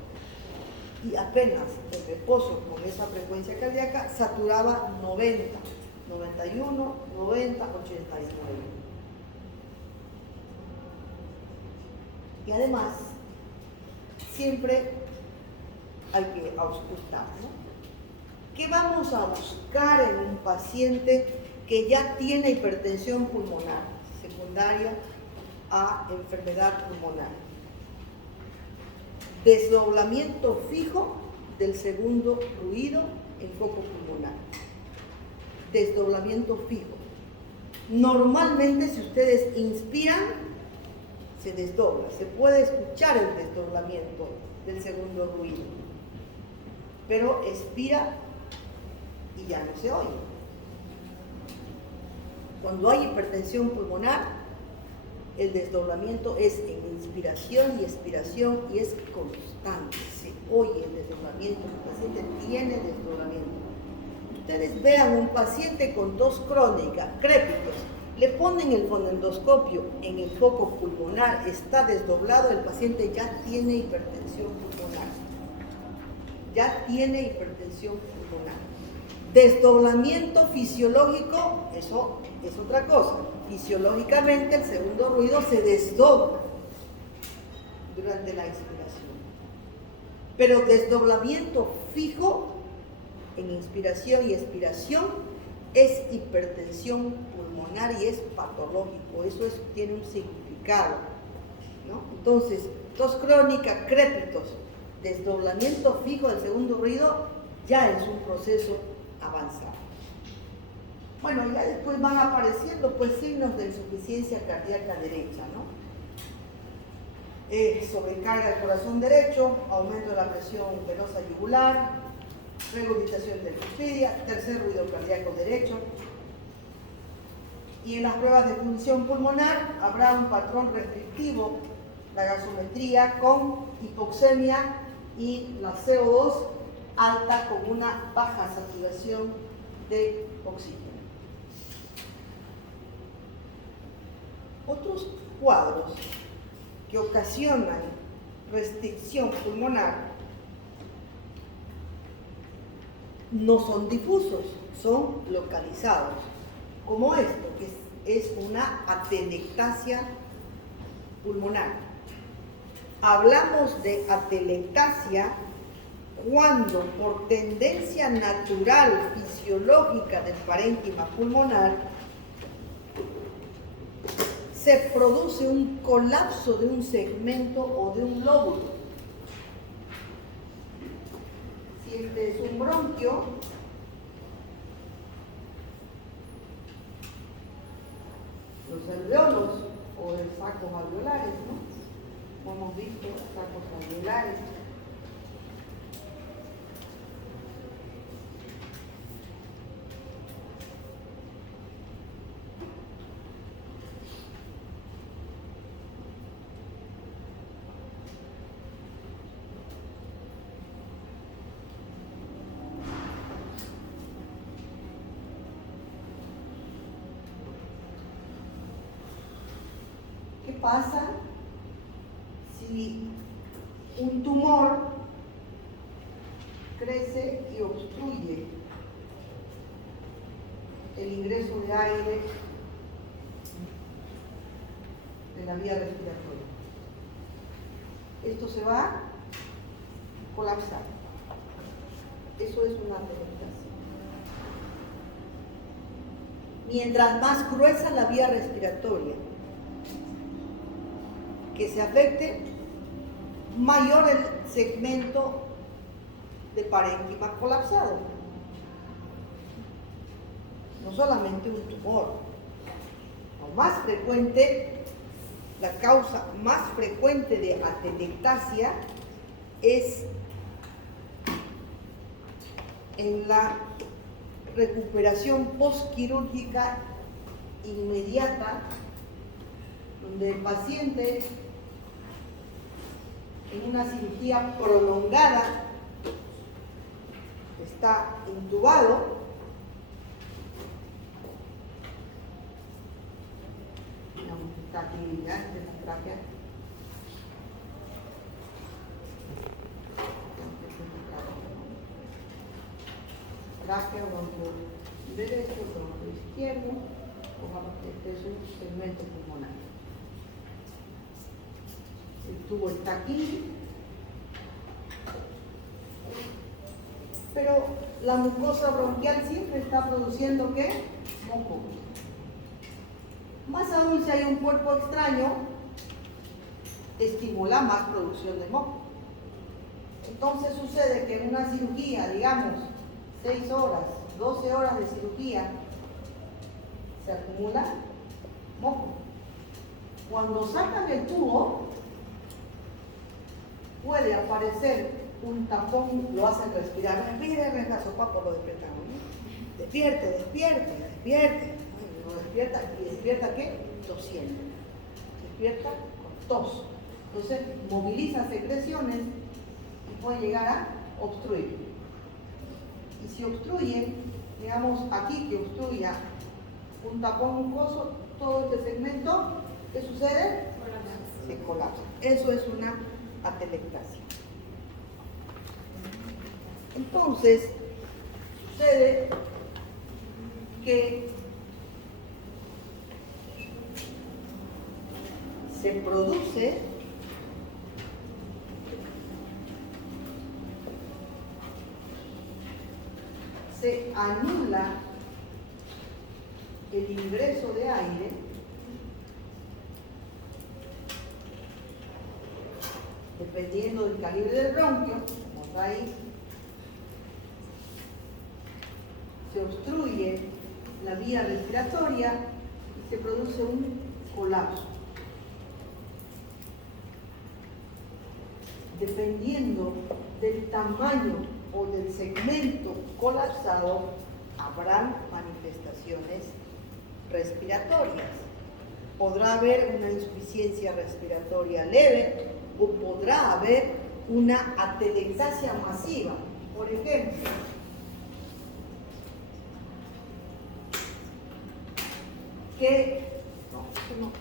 y apenas en reposo con esa frecuencia cardíaca saturaba 90, 91, 90, 89. Y además, siempre hay que auscultar, ¿no? ¿Qué vamos a buscar en un paciente que ya tiene hipertensión pulmonar secundaria a enfermedad pulmonar. Desdoblamiento fijo del segundo ruido en foco pulmonar. Desdoblamiento fijo. Normalmente, si ustedes inspiran, se desdobla. Se puede escuchar el desdoblamiento del segundo ruido. Pero expira y ya no se oye. Cuando hay hipertensión pulmonar, el desdoblamiento es en inspiración y expiración y es constante. Se oye el desdoblamiento, el paciente tiene desdoblamiento. Ustedes vean un paciente con tos crónica, crépitos, le ponen el fonendoscopio en el foco pulmonar, está desdoblado, el paciente ya tiene hipertensión pulmonar. Ya tiene hipertensión pulmonar. Desdoblamiento fisiológico, eso es otra cosa. Fisiológicamente el segundo ruido se desdobla durante la inspiración. Pero desdoblamiento fijo en inspiración y expiración es hipertensión pulmonar y es patológico. Eso tiene un significado, ¿no? Entonces, tos crónica, crépitos, desdoblamiento fijo del segundo ruido ya es un proceso avanzado. Bueno, ya después van apareciendo pues signos de insuficiencia cardíaca derecha, ¿no? Sobrecarga del corazón derecho, aumento de la presión venosa yugular, regurgitación de cuspidia, tercer ruido cardíaco derecho. Y en las pruebas de función pulmonar habrá un patrón restrictivo, la gasometría con hipoxemia y la CO2 alta con una baja saturación de oxígeno. Otros cuadros que ocasionan restricción pulmonar no son difusos, son localizados, como esto, que es una atelectasia pulmonar. Hablamos de atelectasia cuando por tendencia natural fisiológica del parénquima pulmonar se produce un colapso de un segmento o de un lóbulo. Si este es un bronquio, los alveolos o los sacos alveolares, ¿no? Como hemos visto, sacos alveolares. ¿Qué pasa si un tumor crece y obstruye el ingreso de aire de la vía respiratoria? Esto se va a colapsar. Eso es una atelectasia. Mientras más gruesa la vía respiratoria que se afecte, mayor el segmento de parénquima colapsado. No solamente un tumor. Lo más frecuente, la causa más frecuente de atelectasia es en la recuperación postquirúrgica inmediata, donde el paciente en una cirugía prolongada está intubado, está aquí de la tráquea, tráquea, bronquio derecho, bronquio izquierdo, este es un segmento pulmonar. El tubo está aquí, pero la mucosa bronquial siempre está produciendo ¿qué? Moco. Más aún si hay un cuerpo extraño, estimula más producción de moco. Entonces sucede que en una cirugía, digamos, 6 horas, 12 horas de cirugía, se acumula moco. Cuando sacan el tubo, puede aparecer un tapón, lo hacen respirar. Respira, sopapo, lo despiertan. Despierte. Lo despierta, ¿y despierta qué? Tosiendo. Despierta con tos. Entonces moviliza secreciones y puede llegar a obstruir. Y si obstruye, digamos aquí que obstruya un tapón mucoso, todo este segmento, ¿qué sucede? Se colapsa. Eso es una atelectasia. Entonces, sucede que se produce se anula el ingreso de aire dependiendo del calibre del bronquio, como está ahí. Se obstruye la vía respiratoria y se produce un colapso. Dependiendo del tamaño o del segmento colapsado, habrán manifestaciones respiratorias. Podrá haber una insuficiencia respiratoria leve o podrá haber una atelectasia masiva. Por ejemplo, no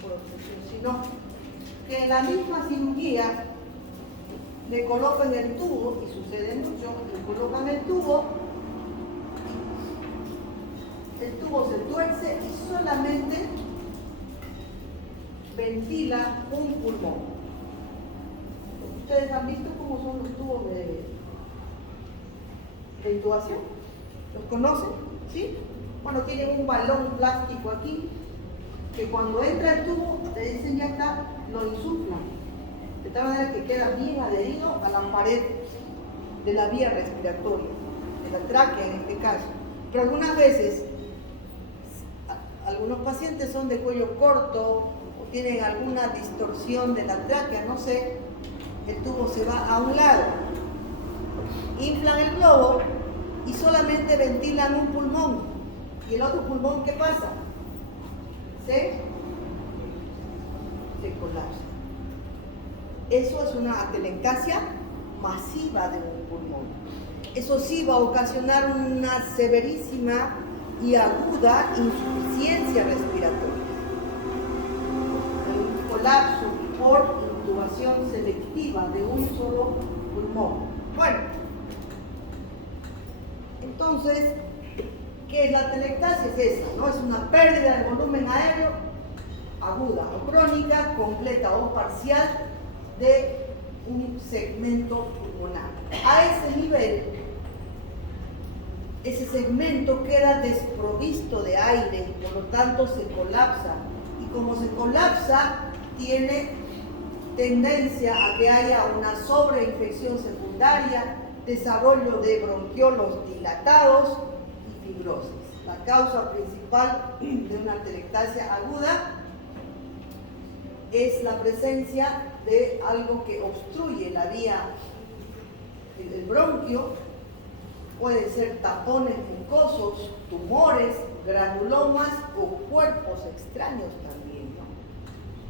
por obsesión, sino que en la misma cirugía le colocan el tubo, y sucede mucho, le colocan el tubo se tuerce y solamente ventila un pulmón. ¿Ustedes han visto cómo son los tubos de intubación? ¿Los conocen? ¿Sí? Bueno, tienen un balón plástico aquí, que cuando entra el tubo, te dicen ya está, lo insuflan, de tal manera que queda bien adherido a la pared de la vía respiratoria, de la tráquea en este caso. Pero algunas veces, algunos pacientes son de cuello corto o tienen alguna distorsión de la tráquea, no sé, el tubo se va a un lado, inflan el globo y solamente ventilan un pulmón. ¿Y el otro pulmón qué pasa? Se colapsa. Eso es una atelectasia masiva de un pulmón. Eso sí va a ocasionar una severísima y aguda insuficiencia respiratoria. Un colapso por intubación selectiva de un solo pulmón. Bueno, entonces, ¿qué es la atelectasia? Es esa, ¿no? Es una pérdida de volumen aéreo aguda o crónica, completa o parcial de un segmento pulmonar. A ese nivel, ese segmento queda desprovisto de aire y por lo tanto se colapsa. Y como se colapsa, tiene tendencia a que haya una sobreinfección secundaria, desarrollo de bronquiolos dilatados y fibrosis. La causa principal de una atelectasia aguda es la presencia de algo que obstruye la vía del bronquio. Pueden ser tapones mucosos, tumores, granulomas o cuerpos extraños también, ¿no?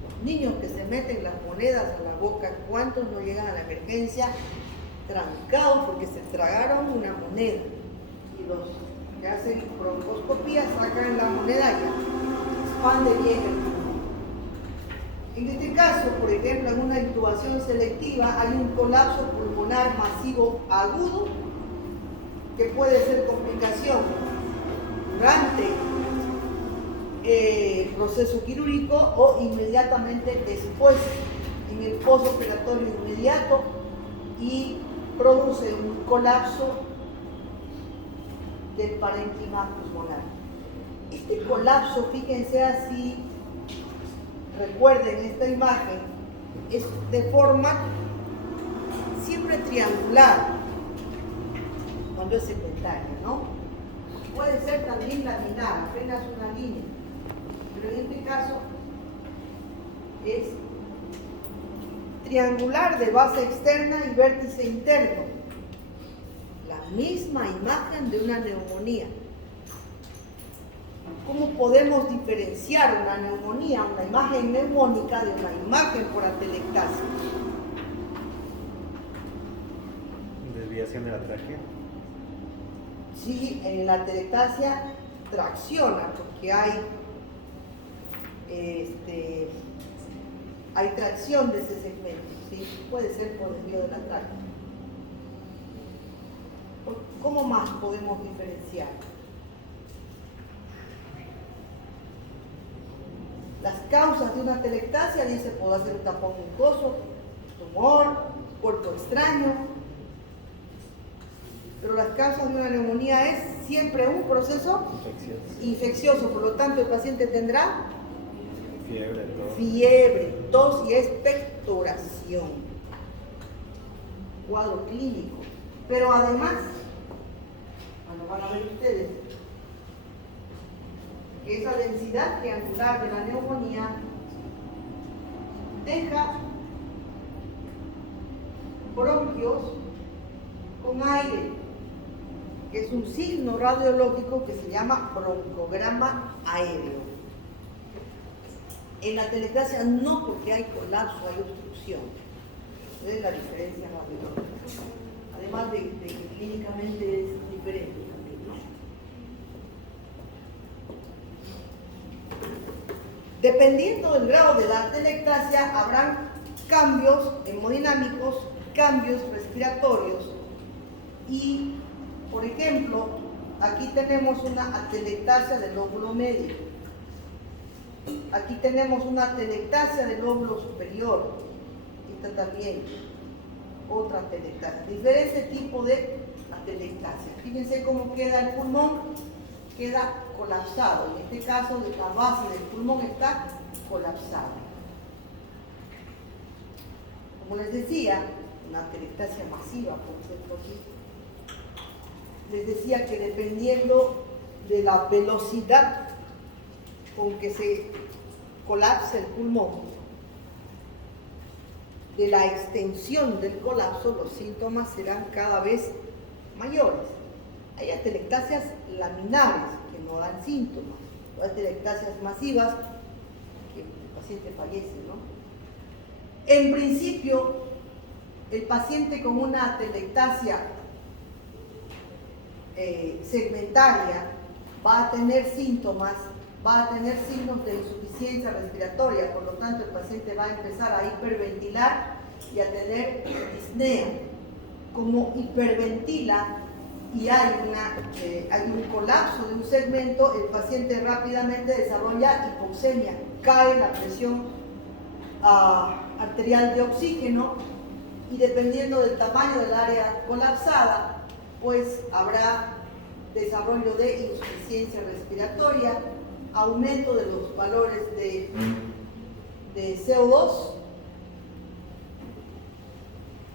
Los niños que se meten las monedas a la boca, ¿cuántos no llegan a la emergencia trancados porque se tragaron una moneda? Y los que hacen broncoscopía sacan la moneda y expande bien el pulmón. En este caso, por ejemplo, en una intubación selectiva hay un colapso pulmonar masivo agudo que puede ser complicación durante el proceso quirúrgico o inmediatamente después, en el postoperatorio inmediato, y produce un colapso del parénquima pulmonar. Este colapso, fíjense así, recuerden esta imagen, es de forma siempre triangular cuando es segmentaria, ¿no? Puede ser también laminar, apenas una línea, pero en este caso es triangular de base externa y vértice interno. La misma imagen de una neumonía. ¿Cómo podemos diferenciar una neumonía, una imagen neumónica, de una imagen por atelectasia? Desviación de la tráquea. Sí, en la atelectasia tracciona porque hay tracción de ese segmento, ¿sí? Puede ser por desvío de la tráquea. ¿Cómo más podemos diferenciar? Las causas de una atelectasia, dice, puede ser un tapón mucoso, tumor, cuerpo extraño, pero las causas de una neumonía es siempre un proceso infeccioso, por lo tanto el paciente tendrá fiebre, tos y expectoración, cuadro clínico, pero además, cuando van a ver ustedes, que esa densidad triangular de la neumonía deja bronquios con aire, que es un signo radiológico que se llama broncograma aéreo. En la atelectasia no, porque hay colapso, hay obstrucción. Esa es la diferencia radiológica. Además de que clínicamente es diferente también, ¿no? Dependiendo del grado de la atelectasia, habrán cambios hemodinámicos, cambios respiratorios y, por ejemplo, aquí tenemos una atelectasia del lóbulo medio, aquí tenemos una atelectasia del lóbulo superior, esta también, otra atelectasia, diferente tipo de atelectasia. Fíjense cómo queda el pulmón, queda colapsado, en este caso la base del pulmón está colapsada. Como les decía, una atelectasia masiva, por ejemplo aquí, les decía que dependiendo de la velocidad con que se colapsa el pulmón, de la extensión del colapso, los síntomas serán cada vez mayores. Hay atelectasias laminares que no dan síntomas, o atelectasias masivas que el paciente fallece, ¿no? En principio, el paciente con una atelectasia segmentaria va a tener síntomas, va a tener signos de insuficiencia respiratoria, por lo tanto el paciente va a empezar a hiperventilar y a tener disnea. Como hiperventila y hay un colapso de un segmento, el paciente rápidamente desarrolla hipoxemia, cae la presión arterial de oxígeno y dependiendo del tamaño del área colapsada, pues habrá desarrollo de insuficiencia respiratoria, aumento de los valores de CO2.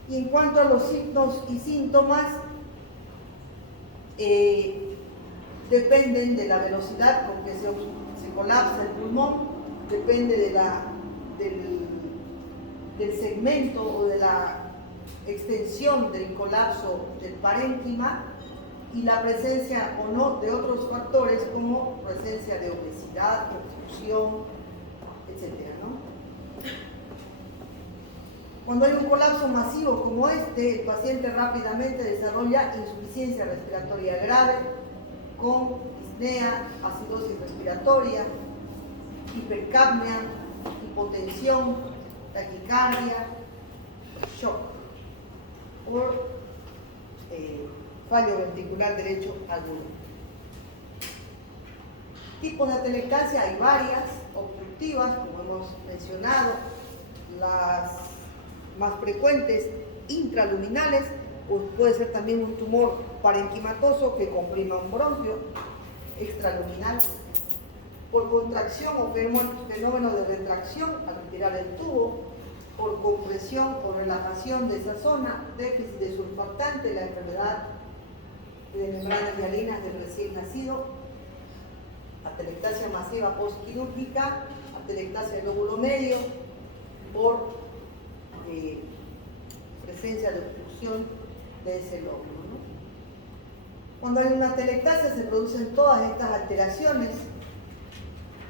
Y en cuanto a los signos y síntomas, dependen de la velocidad con que se colapsa el pulmón, depende del segmento o de la extensión del colapso del parénquima y la presencia o no de otros factores como presencia de obesidad, obstrucción, etc., ¿no? Cuando hay un colapso masivo como este, el paciente rápidamente desarrolla insuficiencia respiratoria grave con disnea, acidosis respiratoria, hipercapnia, hipotensión, taquicardia, shock o fallo ventricular derecho agudo. Tipos de atelectasia hay varias, obstructivas, como hemos mencionado, las más frecuentes intraluminales, pues puede ser también un tumor parenquimatoso que comprima un bronquio, extraluminal, por contracción o fenómeno de retracción al retirar el tubo, por compresión o relajación de esa zona, déficit de surfactante, la enfermedad de membranas hialinas del recién nacido, atelectasia masiva postquirúrgica, atelectasia del lóbulo medio por presencia de obstrucción de ese lóbulo, ¿no? Cuando hay una atelectasia se producen todas estas alteraciones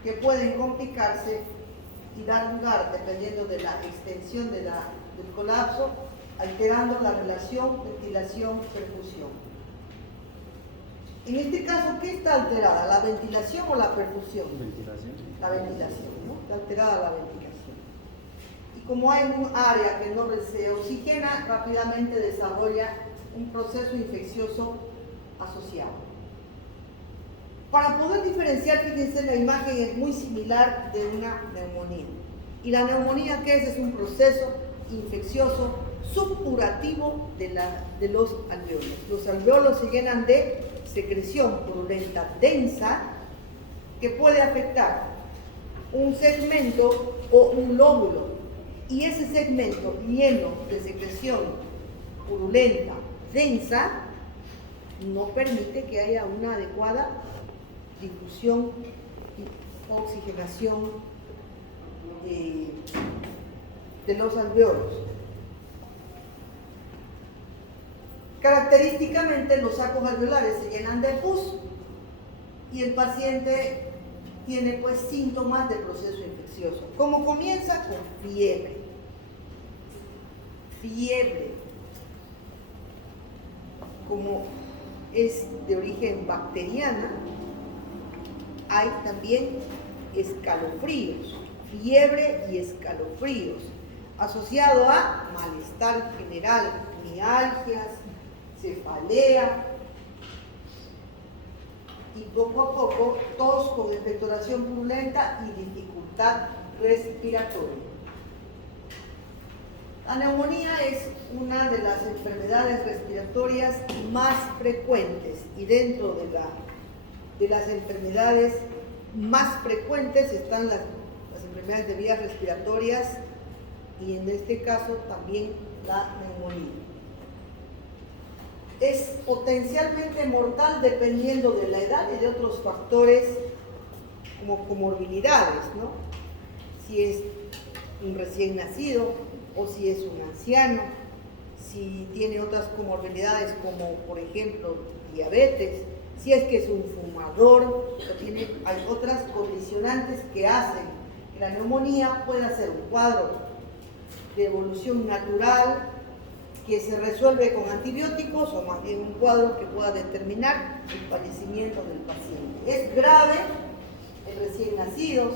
que pueden complicarse y dar lugar, dependiendo de la extensión del colapso, alterando la relación ventilación-perfusión. En este caso, ¿qué está alterada? ¿La ventilación o la perfusión? Ventilación. La ventilación, ¿no? Está alterada la ventilación. Y como hay un área que no se oxigena, rápidamente desarrolla un proceso infeccioso asociado. Para poder diferenciar, fíjense, la imagen es muy similar de una neumonía. ¿Y la neumonía qué es? Es un proceso infeccioso supurativo de los alveolos. Los alveolos se llenan de secreción purulenta densa que puede afectar un segmento o un lóbulo. Y ese segmento lleno de secreción purulenta densa no permite que haya una adecuada difusión y oxigenación de los alveolos. Característicamente los sacos alveolares se llenan de pus y el paciente tiene pues síntomas de proceso infeccioso. ¿Cómo comienza? Con fiebre. Fiebre. Como es de origen bacteriana, hay también escalofríos, fiebre y escalofríos, asociado a malestar general, mialgias, cefalea y poco a poco tos con expectoración purulenta y dificultad respiratoria. La neumonía es una de las enfermedades respiratorias más frecuentes y dentro de las enfermedades más frecuentes están las enfermedades de vías respiratorias y en este caso también la neumonía. Es potencialmente mortal dependiendo de la edad y de otros factores como comorbilidades, ¿no? Si es un recién nacido o si es un anciano, si tiene otras comorbilidades como por ejemplo diabetes, si es que es un fumador, hay otras condicionantes que hacen que la neumonía pueda ser un cuadro de evolución natural que se resuelve con antibióticos o más bien un cuadro que pueda determinar el fallecimiento del paciente. Es grave en recién nacidos,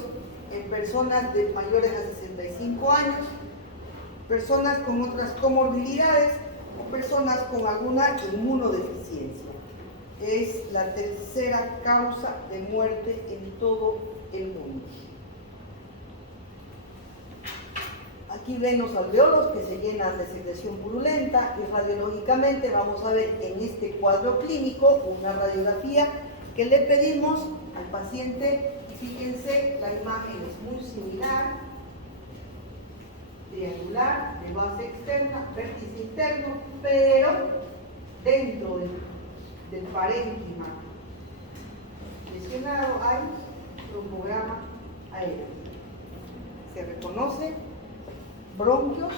en personas de mayores a 65 años, personas con otras comorbilidades o personas con alguna inmunodeficiencia. Es la tercera causa de muerte en todo el mundo. Aquí ven los alveolos que se llenan de secreción purulenta y radiológicamente vamos a ver en este cuadro clínico una radiografía que le pedimos al paciente. Fíjense, la imagen es muy similar, triangular, de base externa, vértice interno, pero dentro del parénquima lesionado hay broncograma aéreo. Se reconoce bronquios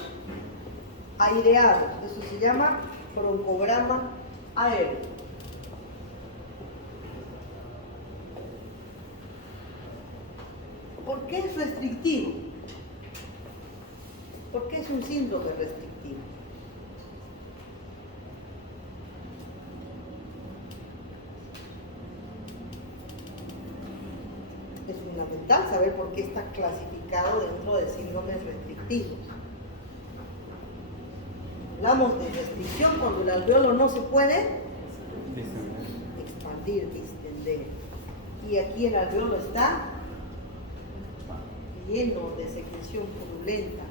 aireados, eso se llama broncograma aéreo. ¿Por qué es restrictivo? ¿Por qué es un síndrome restrictivo? Es fundamental saber por qué está clasificado dentro de síndromes restrictivos. Hablamos de restricción cuando el alveolo no se puede expandir, distender. Y aquí el alveolo está lleno de secreción purulenta,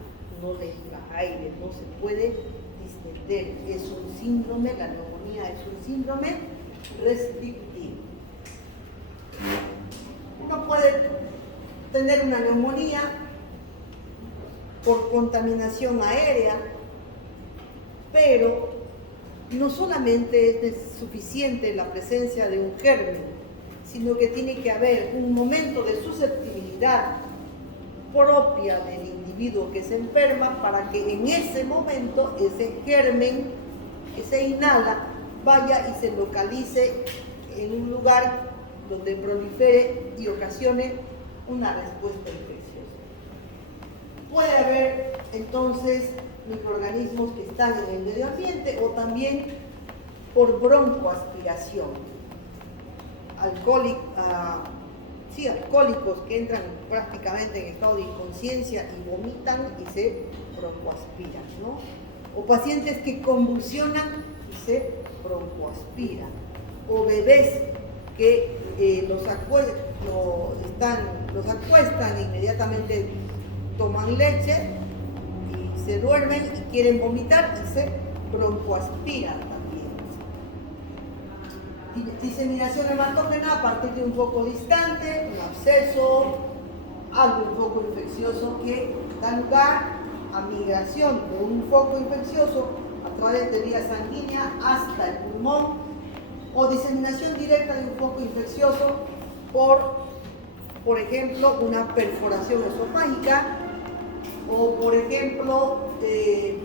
no le entra aire, no se puede distender. Es un síndrome, la neumonía es un síndrome restrictivo. Uno puede tener una neumonía por contaminación aérea, pero no solamente es suficiente la presencia de un germen, sino que tiene que haber un momento de susceptibilidad propia del individuo que se enferma para que en ese momento ese germen que se inhala vaya y se localice en un lugar donde prolifere y ocasione una respuesta infecciosa. Puede haber entonces microorganismos que están en el medio ambiente o también por broncoaspiración. Alcohólicos que entran prácticamente en estado de inconsciencia y vomitan y se broncoaspiran, ¿no? O pacientes que convulsionan y se broncoaspiran. O bebés que los acuestan, inmediatamente toman leche y se duermen y quieren vomitar y se broncoaspiran también. Diseminación hematógena a partir de un foco distante, un absceso, algún foco infeccioso que da lugar a migración de un foco infeccioso a través de vía sanguínea hasta el pulmón, o diseminación directa de un foco infeccioso por ejemplo, una perforación esofágica, o por ejemplo, ¿qué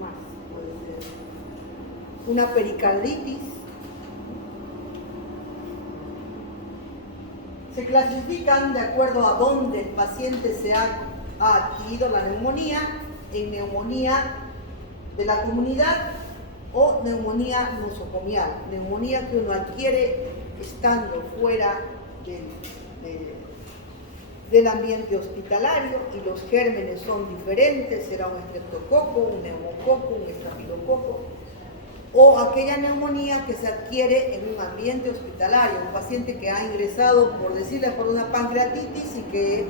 más puede ser? Una pericarditis. Se clasifican de acuerdo a dónde el paciente se ha adquirido la neumonía, en neumonía de la comunidad o neumonía nosocomial, neumonía que uno adquiere estando fuera del ambiente hospitalario y los gérmenes son diferentes, será un estreptococo, un neumococo, un estafilococo, o aquella neumonía que se adquiere en un ambiente hospitalario, un paciente que ha ingresado, por decirle, por una pancreatitis y que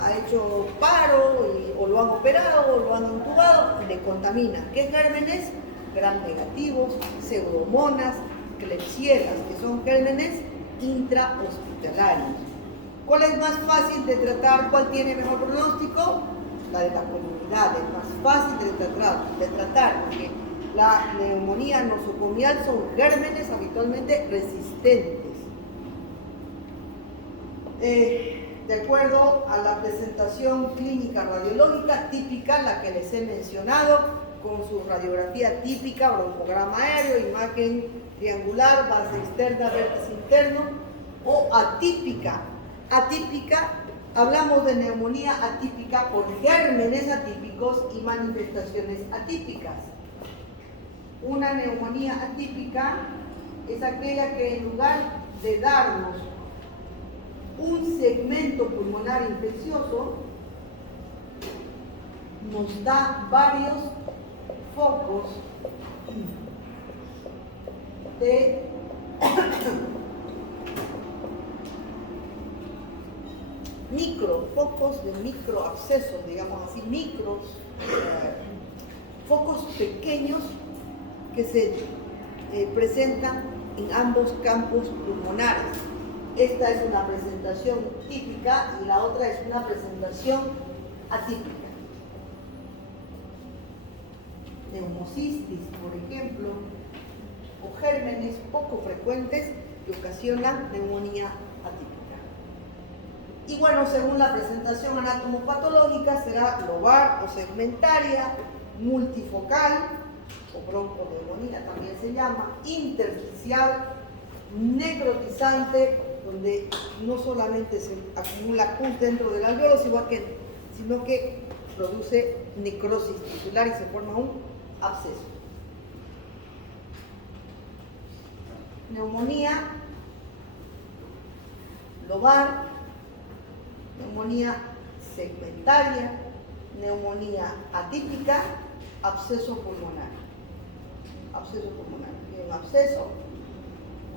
ha hecho paro o lo han operado o lo han intubado, le contamina. ¿Qué gérmenes? Gram negativos, pseudomonas, klebsielas, que son gérmenes intrahospitalarios. ¿Cuál es más fácil de tratar? ¿Cuál tiene mejor pronóstico? La de la comunidad, es más fácil de tratar, porque la neumonía nosocomial son gérmenes habitualmente resistentes. De acuerdo a la presentación clínica radiológica típica, la que les he mencionado, con su radiografía típica, broncograma aéreo, imagen triangular, base externa, vértice interno, o atípica. Atípica, hablamos de neumonía atípica por gérmenes atípicos y manifestaciones atípicas. Una neumonía atípica es aquella que en lugar de darnos un segmento pulmonar infeccioso, nos da varios focos de focos de microabscesos, digamos así, focos pequeños que se presentan en ambos campos pulmonares. Esta es una presentación típica y la otra es una presentación atípica. Neumocistis, por ejemplo, o gérmenes poco frecuentes que ocasionan neumonía atípica. Y bueno, según la presentación anatomopatológica, será lobar o segmentaria, multifocal, o bronconeumonía también se llama, intersticial, necrotizante, donde no solamente se acumula pus dentro del alveolo, sino que produce necrosis tisular y se forma un absceso. Neumonía lobar, neumonía segmentaria, neumonía atípica, absceso pulmonar. Absceso pulmonar. Tiene un absceso,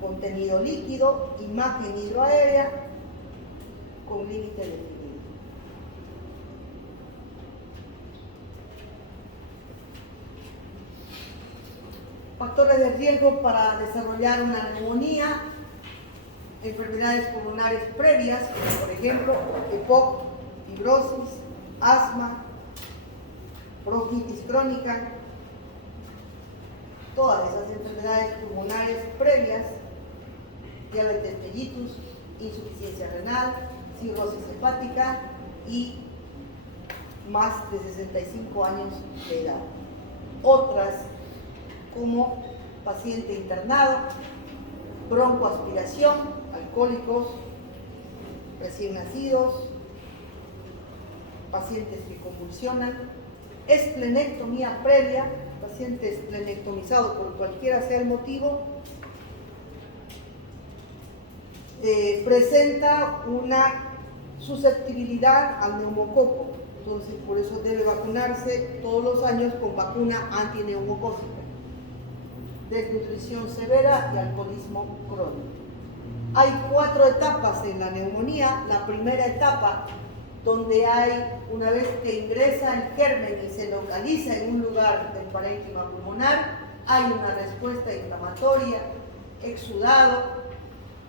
contenido líquido, imagen hidroaérea con límite definido. Factores de riesgo para desarrollar una neumonía. enfermedades pulmonares previas, como por ejemplo EPOC, fibrosis, asma, bronquitis crónica, todas esas enfermedades pulmonares previas, diabetes mellitus, insuficiencia renal, cirrosis hepática y más de 65 años de edad. Otras como paciente internado, broncoaspiración, alcohólicos, recién nacidos, pacientes que convulsionan, esplenectomía previa, paciente esplenectomizado por cualquiera sea el motivo, presenta una susceptibilidad al neumococo, entonces por eso debe vacunarse todos los años con vacuna antineumocócica, desnutrición severa y alcoholismo crónico. Hay 4 etapas en la neumonía. La primera etapa, donde hay, una vez que ingresa el germen y se localiza en un lugar del parénquima pulmonar, hay una respuesta inflamatoria, exudado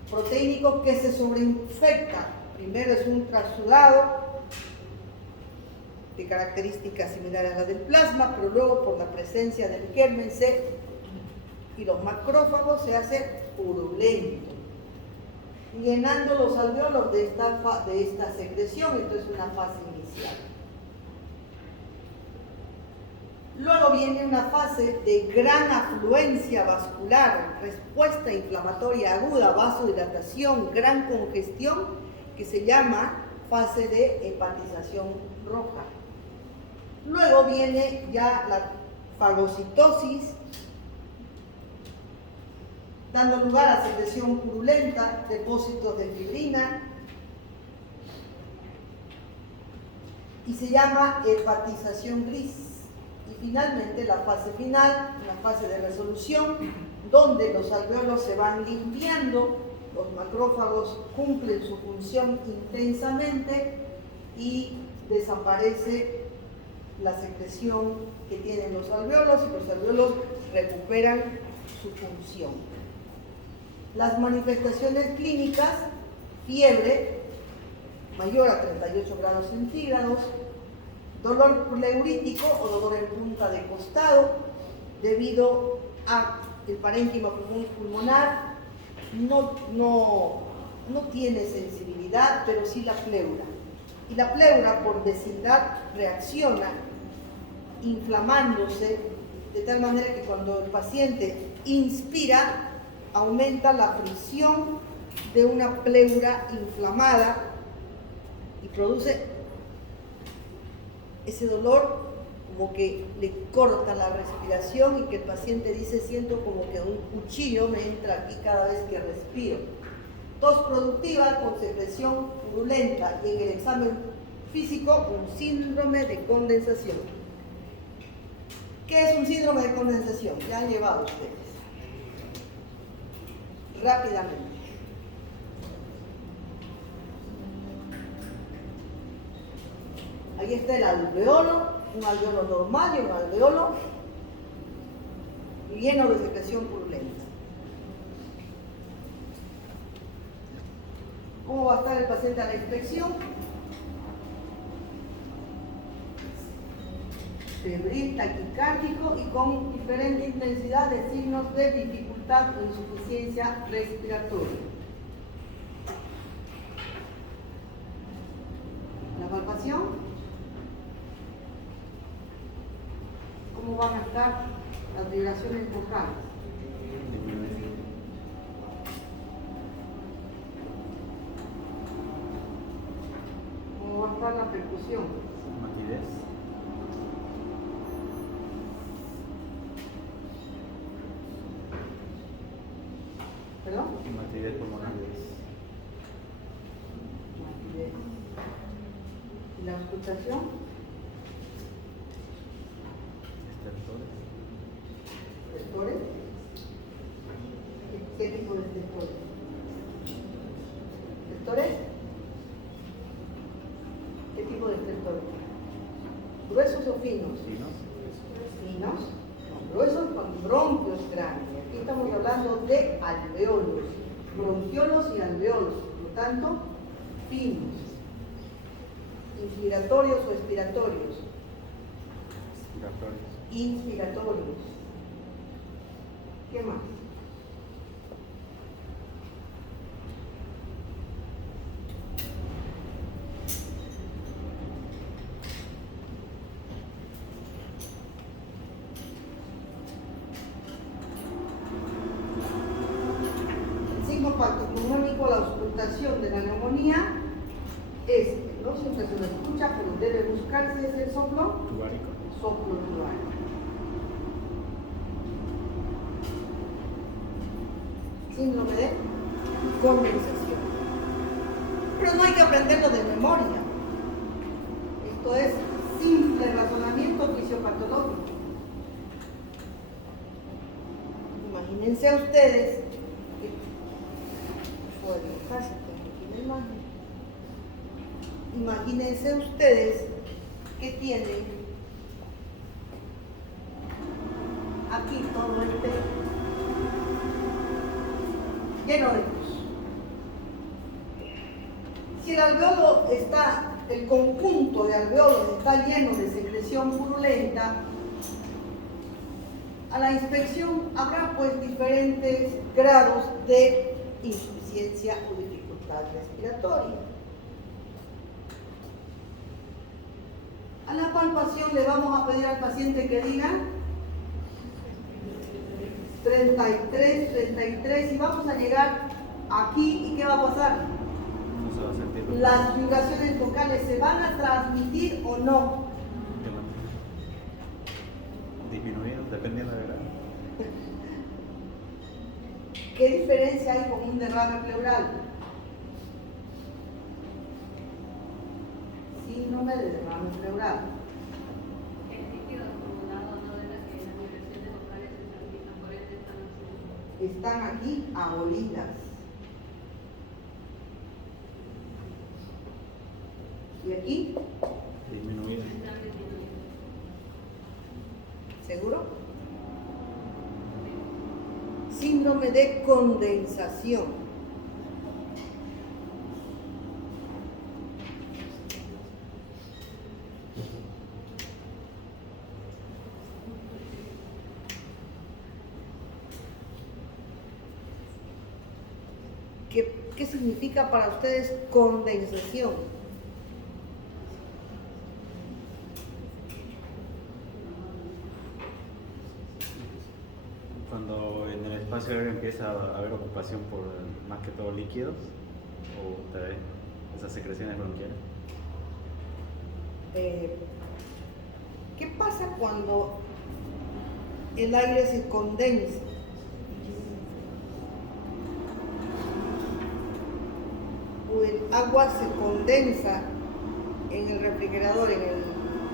proteínico que se sobreinfecta. Primero es un trasudado de características similares a las del plasma, pero luego por la presencia del germen y los macrófagos se hace purulento, llenando los alveolos de esta secreción. Entonces es una fase inicial. Luego viene una fase de gran afluencia vascular, respuesta inflamatoria aguda, vasodilatación, gran congestión, que se llama fase de hepatización roja. Luego viene ya la fagocitosis, dando lugar a secreción purulenta, depósitos de fibrina, y se llama hepatización gris. Y finalmente la fase final, la fase de resolución, donde los alveolos se van limpiando, los macrófagos cumplen su función intensamente y desaparece la secreción que tienen los alveolos y los alveolos recuperan su función. Las manifestaciones clínicas: fiebre mayor a 38 grados centígrados, dolor pleurítico o dolor en punta de costado, debido a el parénquima pulmonar no tiene sensibilidad, pero sí la pleura. Y la pleura, por vecindad, reacciona inflamándose, de tal manera que cuando el paciente inspira, aumenta la presión de una pleura inflamada y produce ese dolor como que le corta la respiración, y que el paciente dice: siento como que un cuchillo me entra aquí cada vez que respiro. Tos productiva con secreción purulenta, y en el examen físico un síndrome de condensación. ¿Qué es un síndrome de condensación? Ya han llevado ustedes. Rápidamente. Ahí está el alveolo, un alveolo normal y un alveolo lleno de secreción purulenta. ¿Cómo va a estar el paciente a la inflexión? Febril, taquicárdico y con diferente intensidad de signos de dificultad o insuficiencia respiratoria. La palpación: ¿cómo van a estar las vibraciones vocales? ¿Cómo va a estar la percusión? Matidez. ¿Perdón? Matidez pulmonar. Matidez. ¿Y la auscultación? Estertores. ¿Estertores? ¿Qué tipo de estertores? ¿Estertores? ¿Qué tipo de estertores? ¿Gruesos o finos? Finos. Finos. No, gruesos con bronquios grandes. Aquí estamos hablando de alveolos. bronquiolos y alveolos, por lo tanto, finos. Inspiratorios o expiratorios. Respiratorios. Inspiratorios. ¿Qué más? El signo patognomónico, la auscultación de la neumonía es, no siempre se lo escucha, pero debe buscarse, es el soplo Tubárico. soplo tubario. Síndrome de condensación. Pero no hay que aprenderlo de memoria. Esto es simple razonamiento fisiopatológico. Imagínense a ustedes que pueden dibujarse, aquí la imagen. Imagínense ustedes que tienen aquí todo este lleno de pus. Si el alveolo está, el conjunto de alveolos está lleno de secreción purulenta, a la inspección habrá pues diferentes grados de insuficiencia o dificultad respiratoria. A la palpación le vamos a pedir al paciente que diga 33, 33 y vamos a llegar aquí y ¿qué va a pasar? No se va a sentir. Las vibraciones vocales se van a transmitir o no. Disminuido, dependiendo de la grado. ¿Qué diferencia hay con un derrame pleural? Síndrome de derrame pleural. El líquido acumulado no deja que las vibraciones vocales se transmitan, por ende Están aquí abolidas. ¿Y aquí? Disminuido. están disminuidas. ¿Seguro? Síndrome de condensación. ¿Qué significa para ustedes condensación? Cuando en el espacio aéreo empieza a haber ocupación por más que todo líquidos o te esas secreciones bronquiales. ¿Qué pasa cuando el aire se condensa? O el agua se condensa en el refrigerador, en el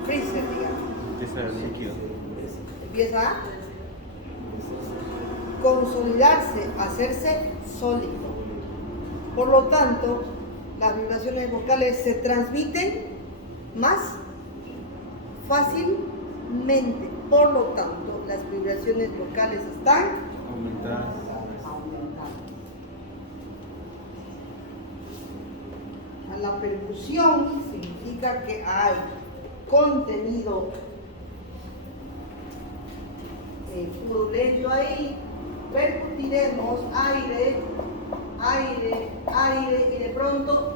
freezer, digamos. Empieza el líquido. Empieza a consolidarse, a hacerse sólido. Por lo tanto, las vibraciones vocales se transmiten más fácilmente. Por lo tanto, las vibraciones vocales están Aumentar. aumentando. A la percusión significa que hay contenido purulento ahí. Percutiremos aire, aire, aire y de pronto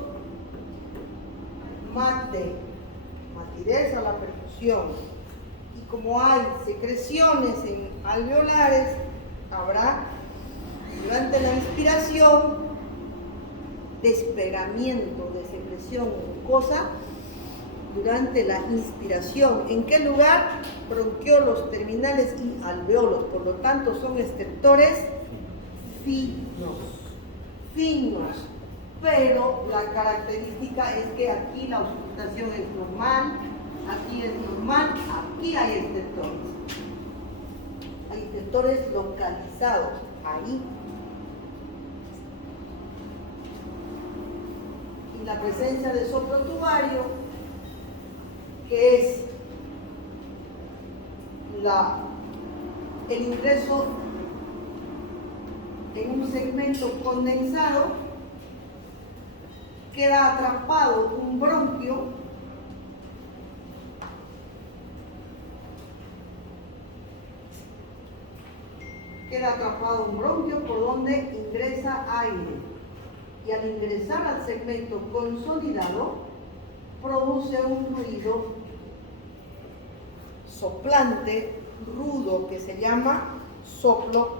matidez a la percusión. Y como hay secreciones en alveolares, habrá durante la inspiración despegamiento de secreción mucosa durante la inspiración. ¿En qué lugar? Bronquiolos, terminales y alveolos. Por lo tanto, son estertores finos. Finos. Pero la característica es que aquí la auscultación es normal, aquí es normal, aquí hay estertores. Hay estertores localizados ahí. Y la presencia de soplo tubario, que es el ingreso en un segmento condensado, queda atrapado un bronquio por donde ingresa aire, y al ingresar al segmento consolidado produce un ruido soplante, rudo, que se llama soplo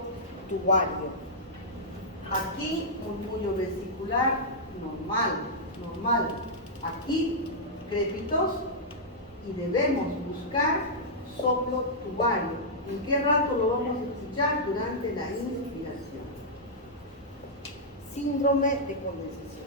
tubario. Aquí murmullo vesicular normal. Aquí crepitoso, y debemos buscar soplo tubario. ¿En qué rato lo vamos a escuchar? Durante la inspiración. Síndrome de condensación.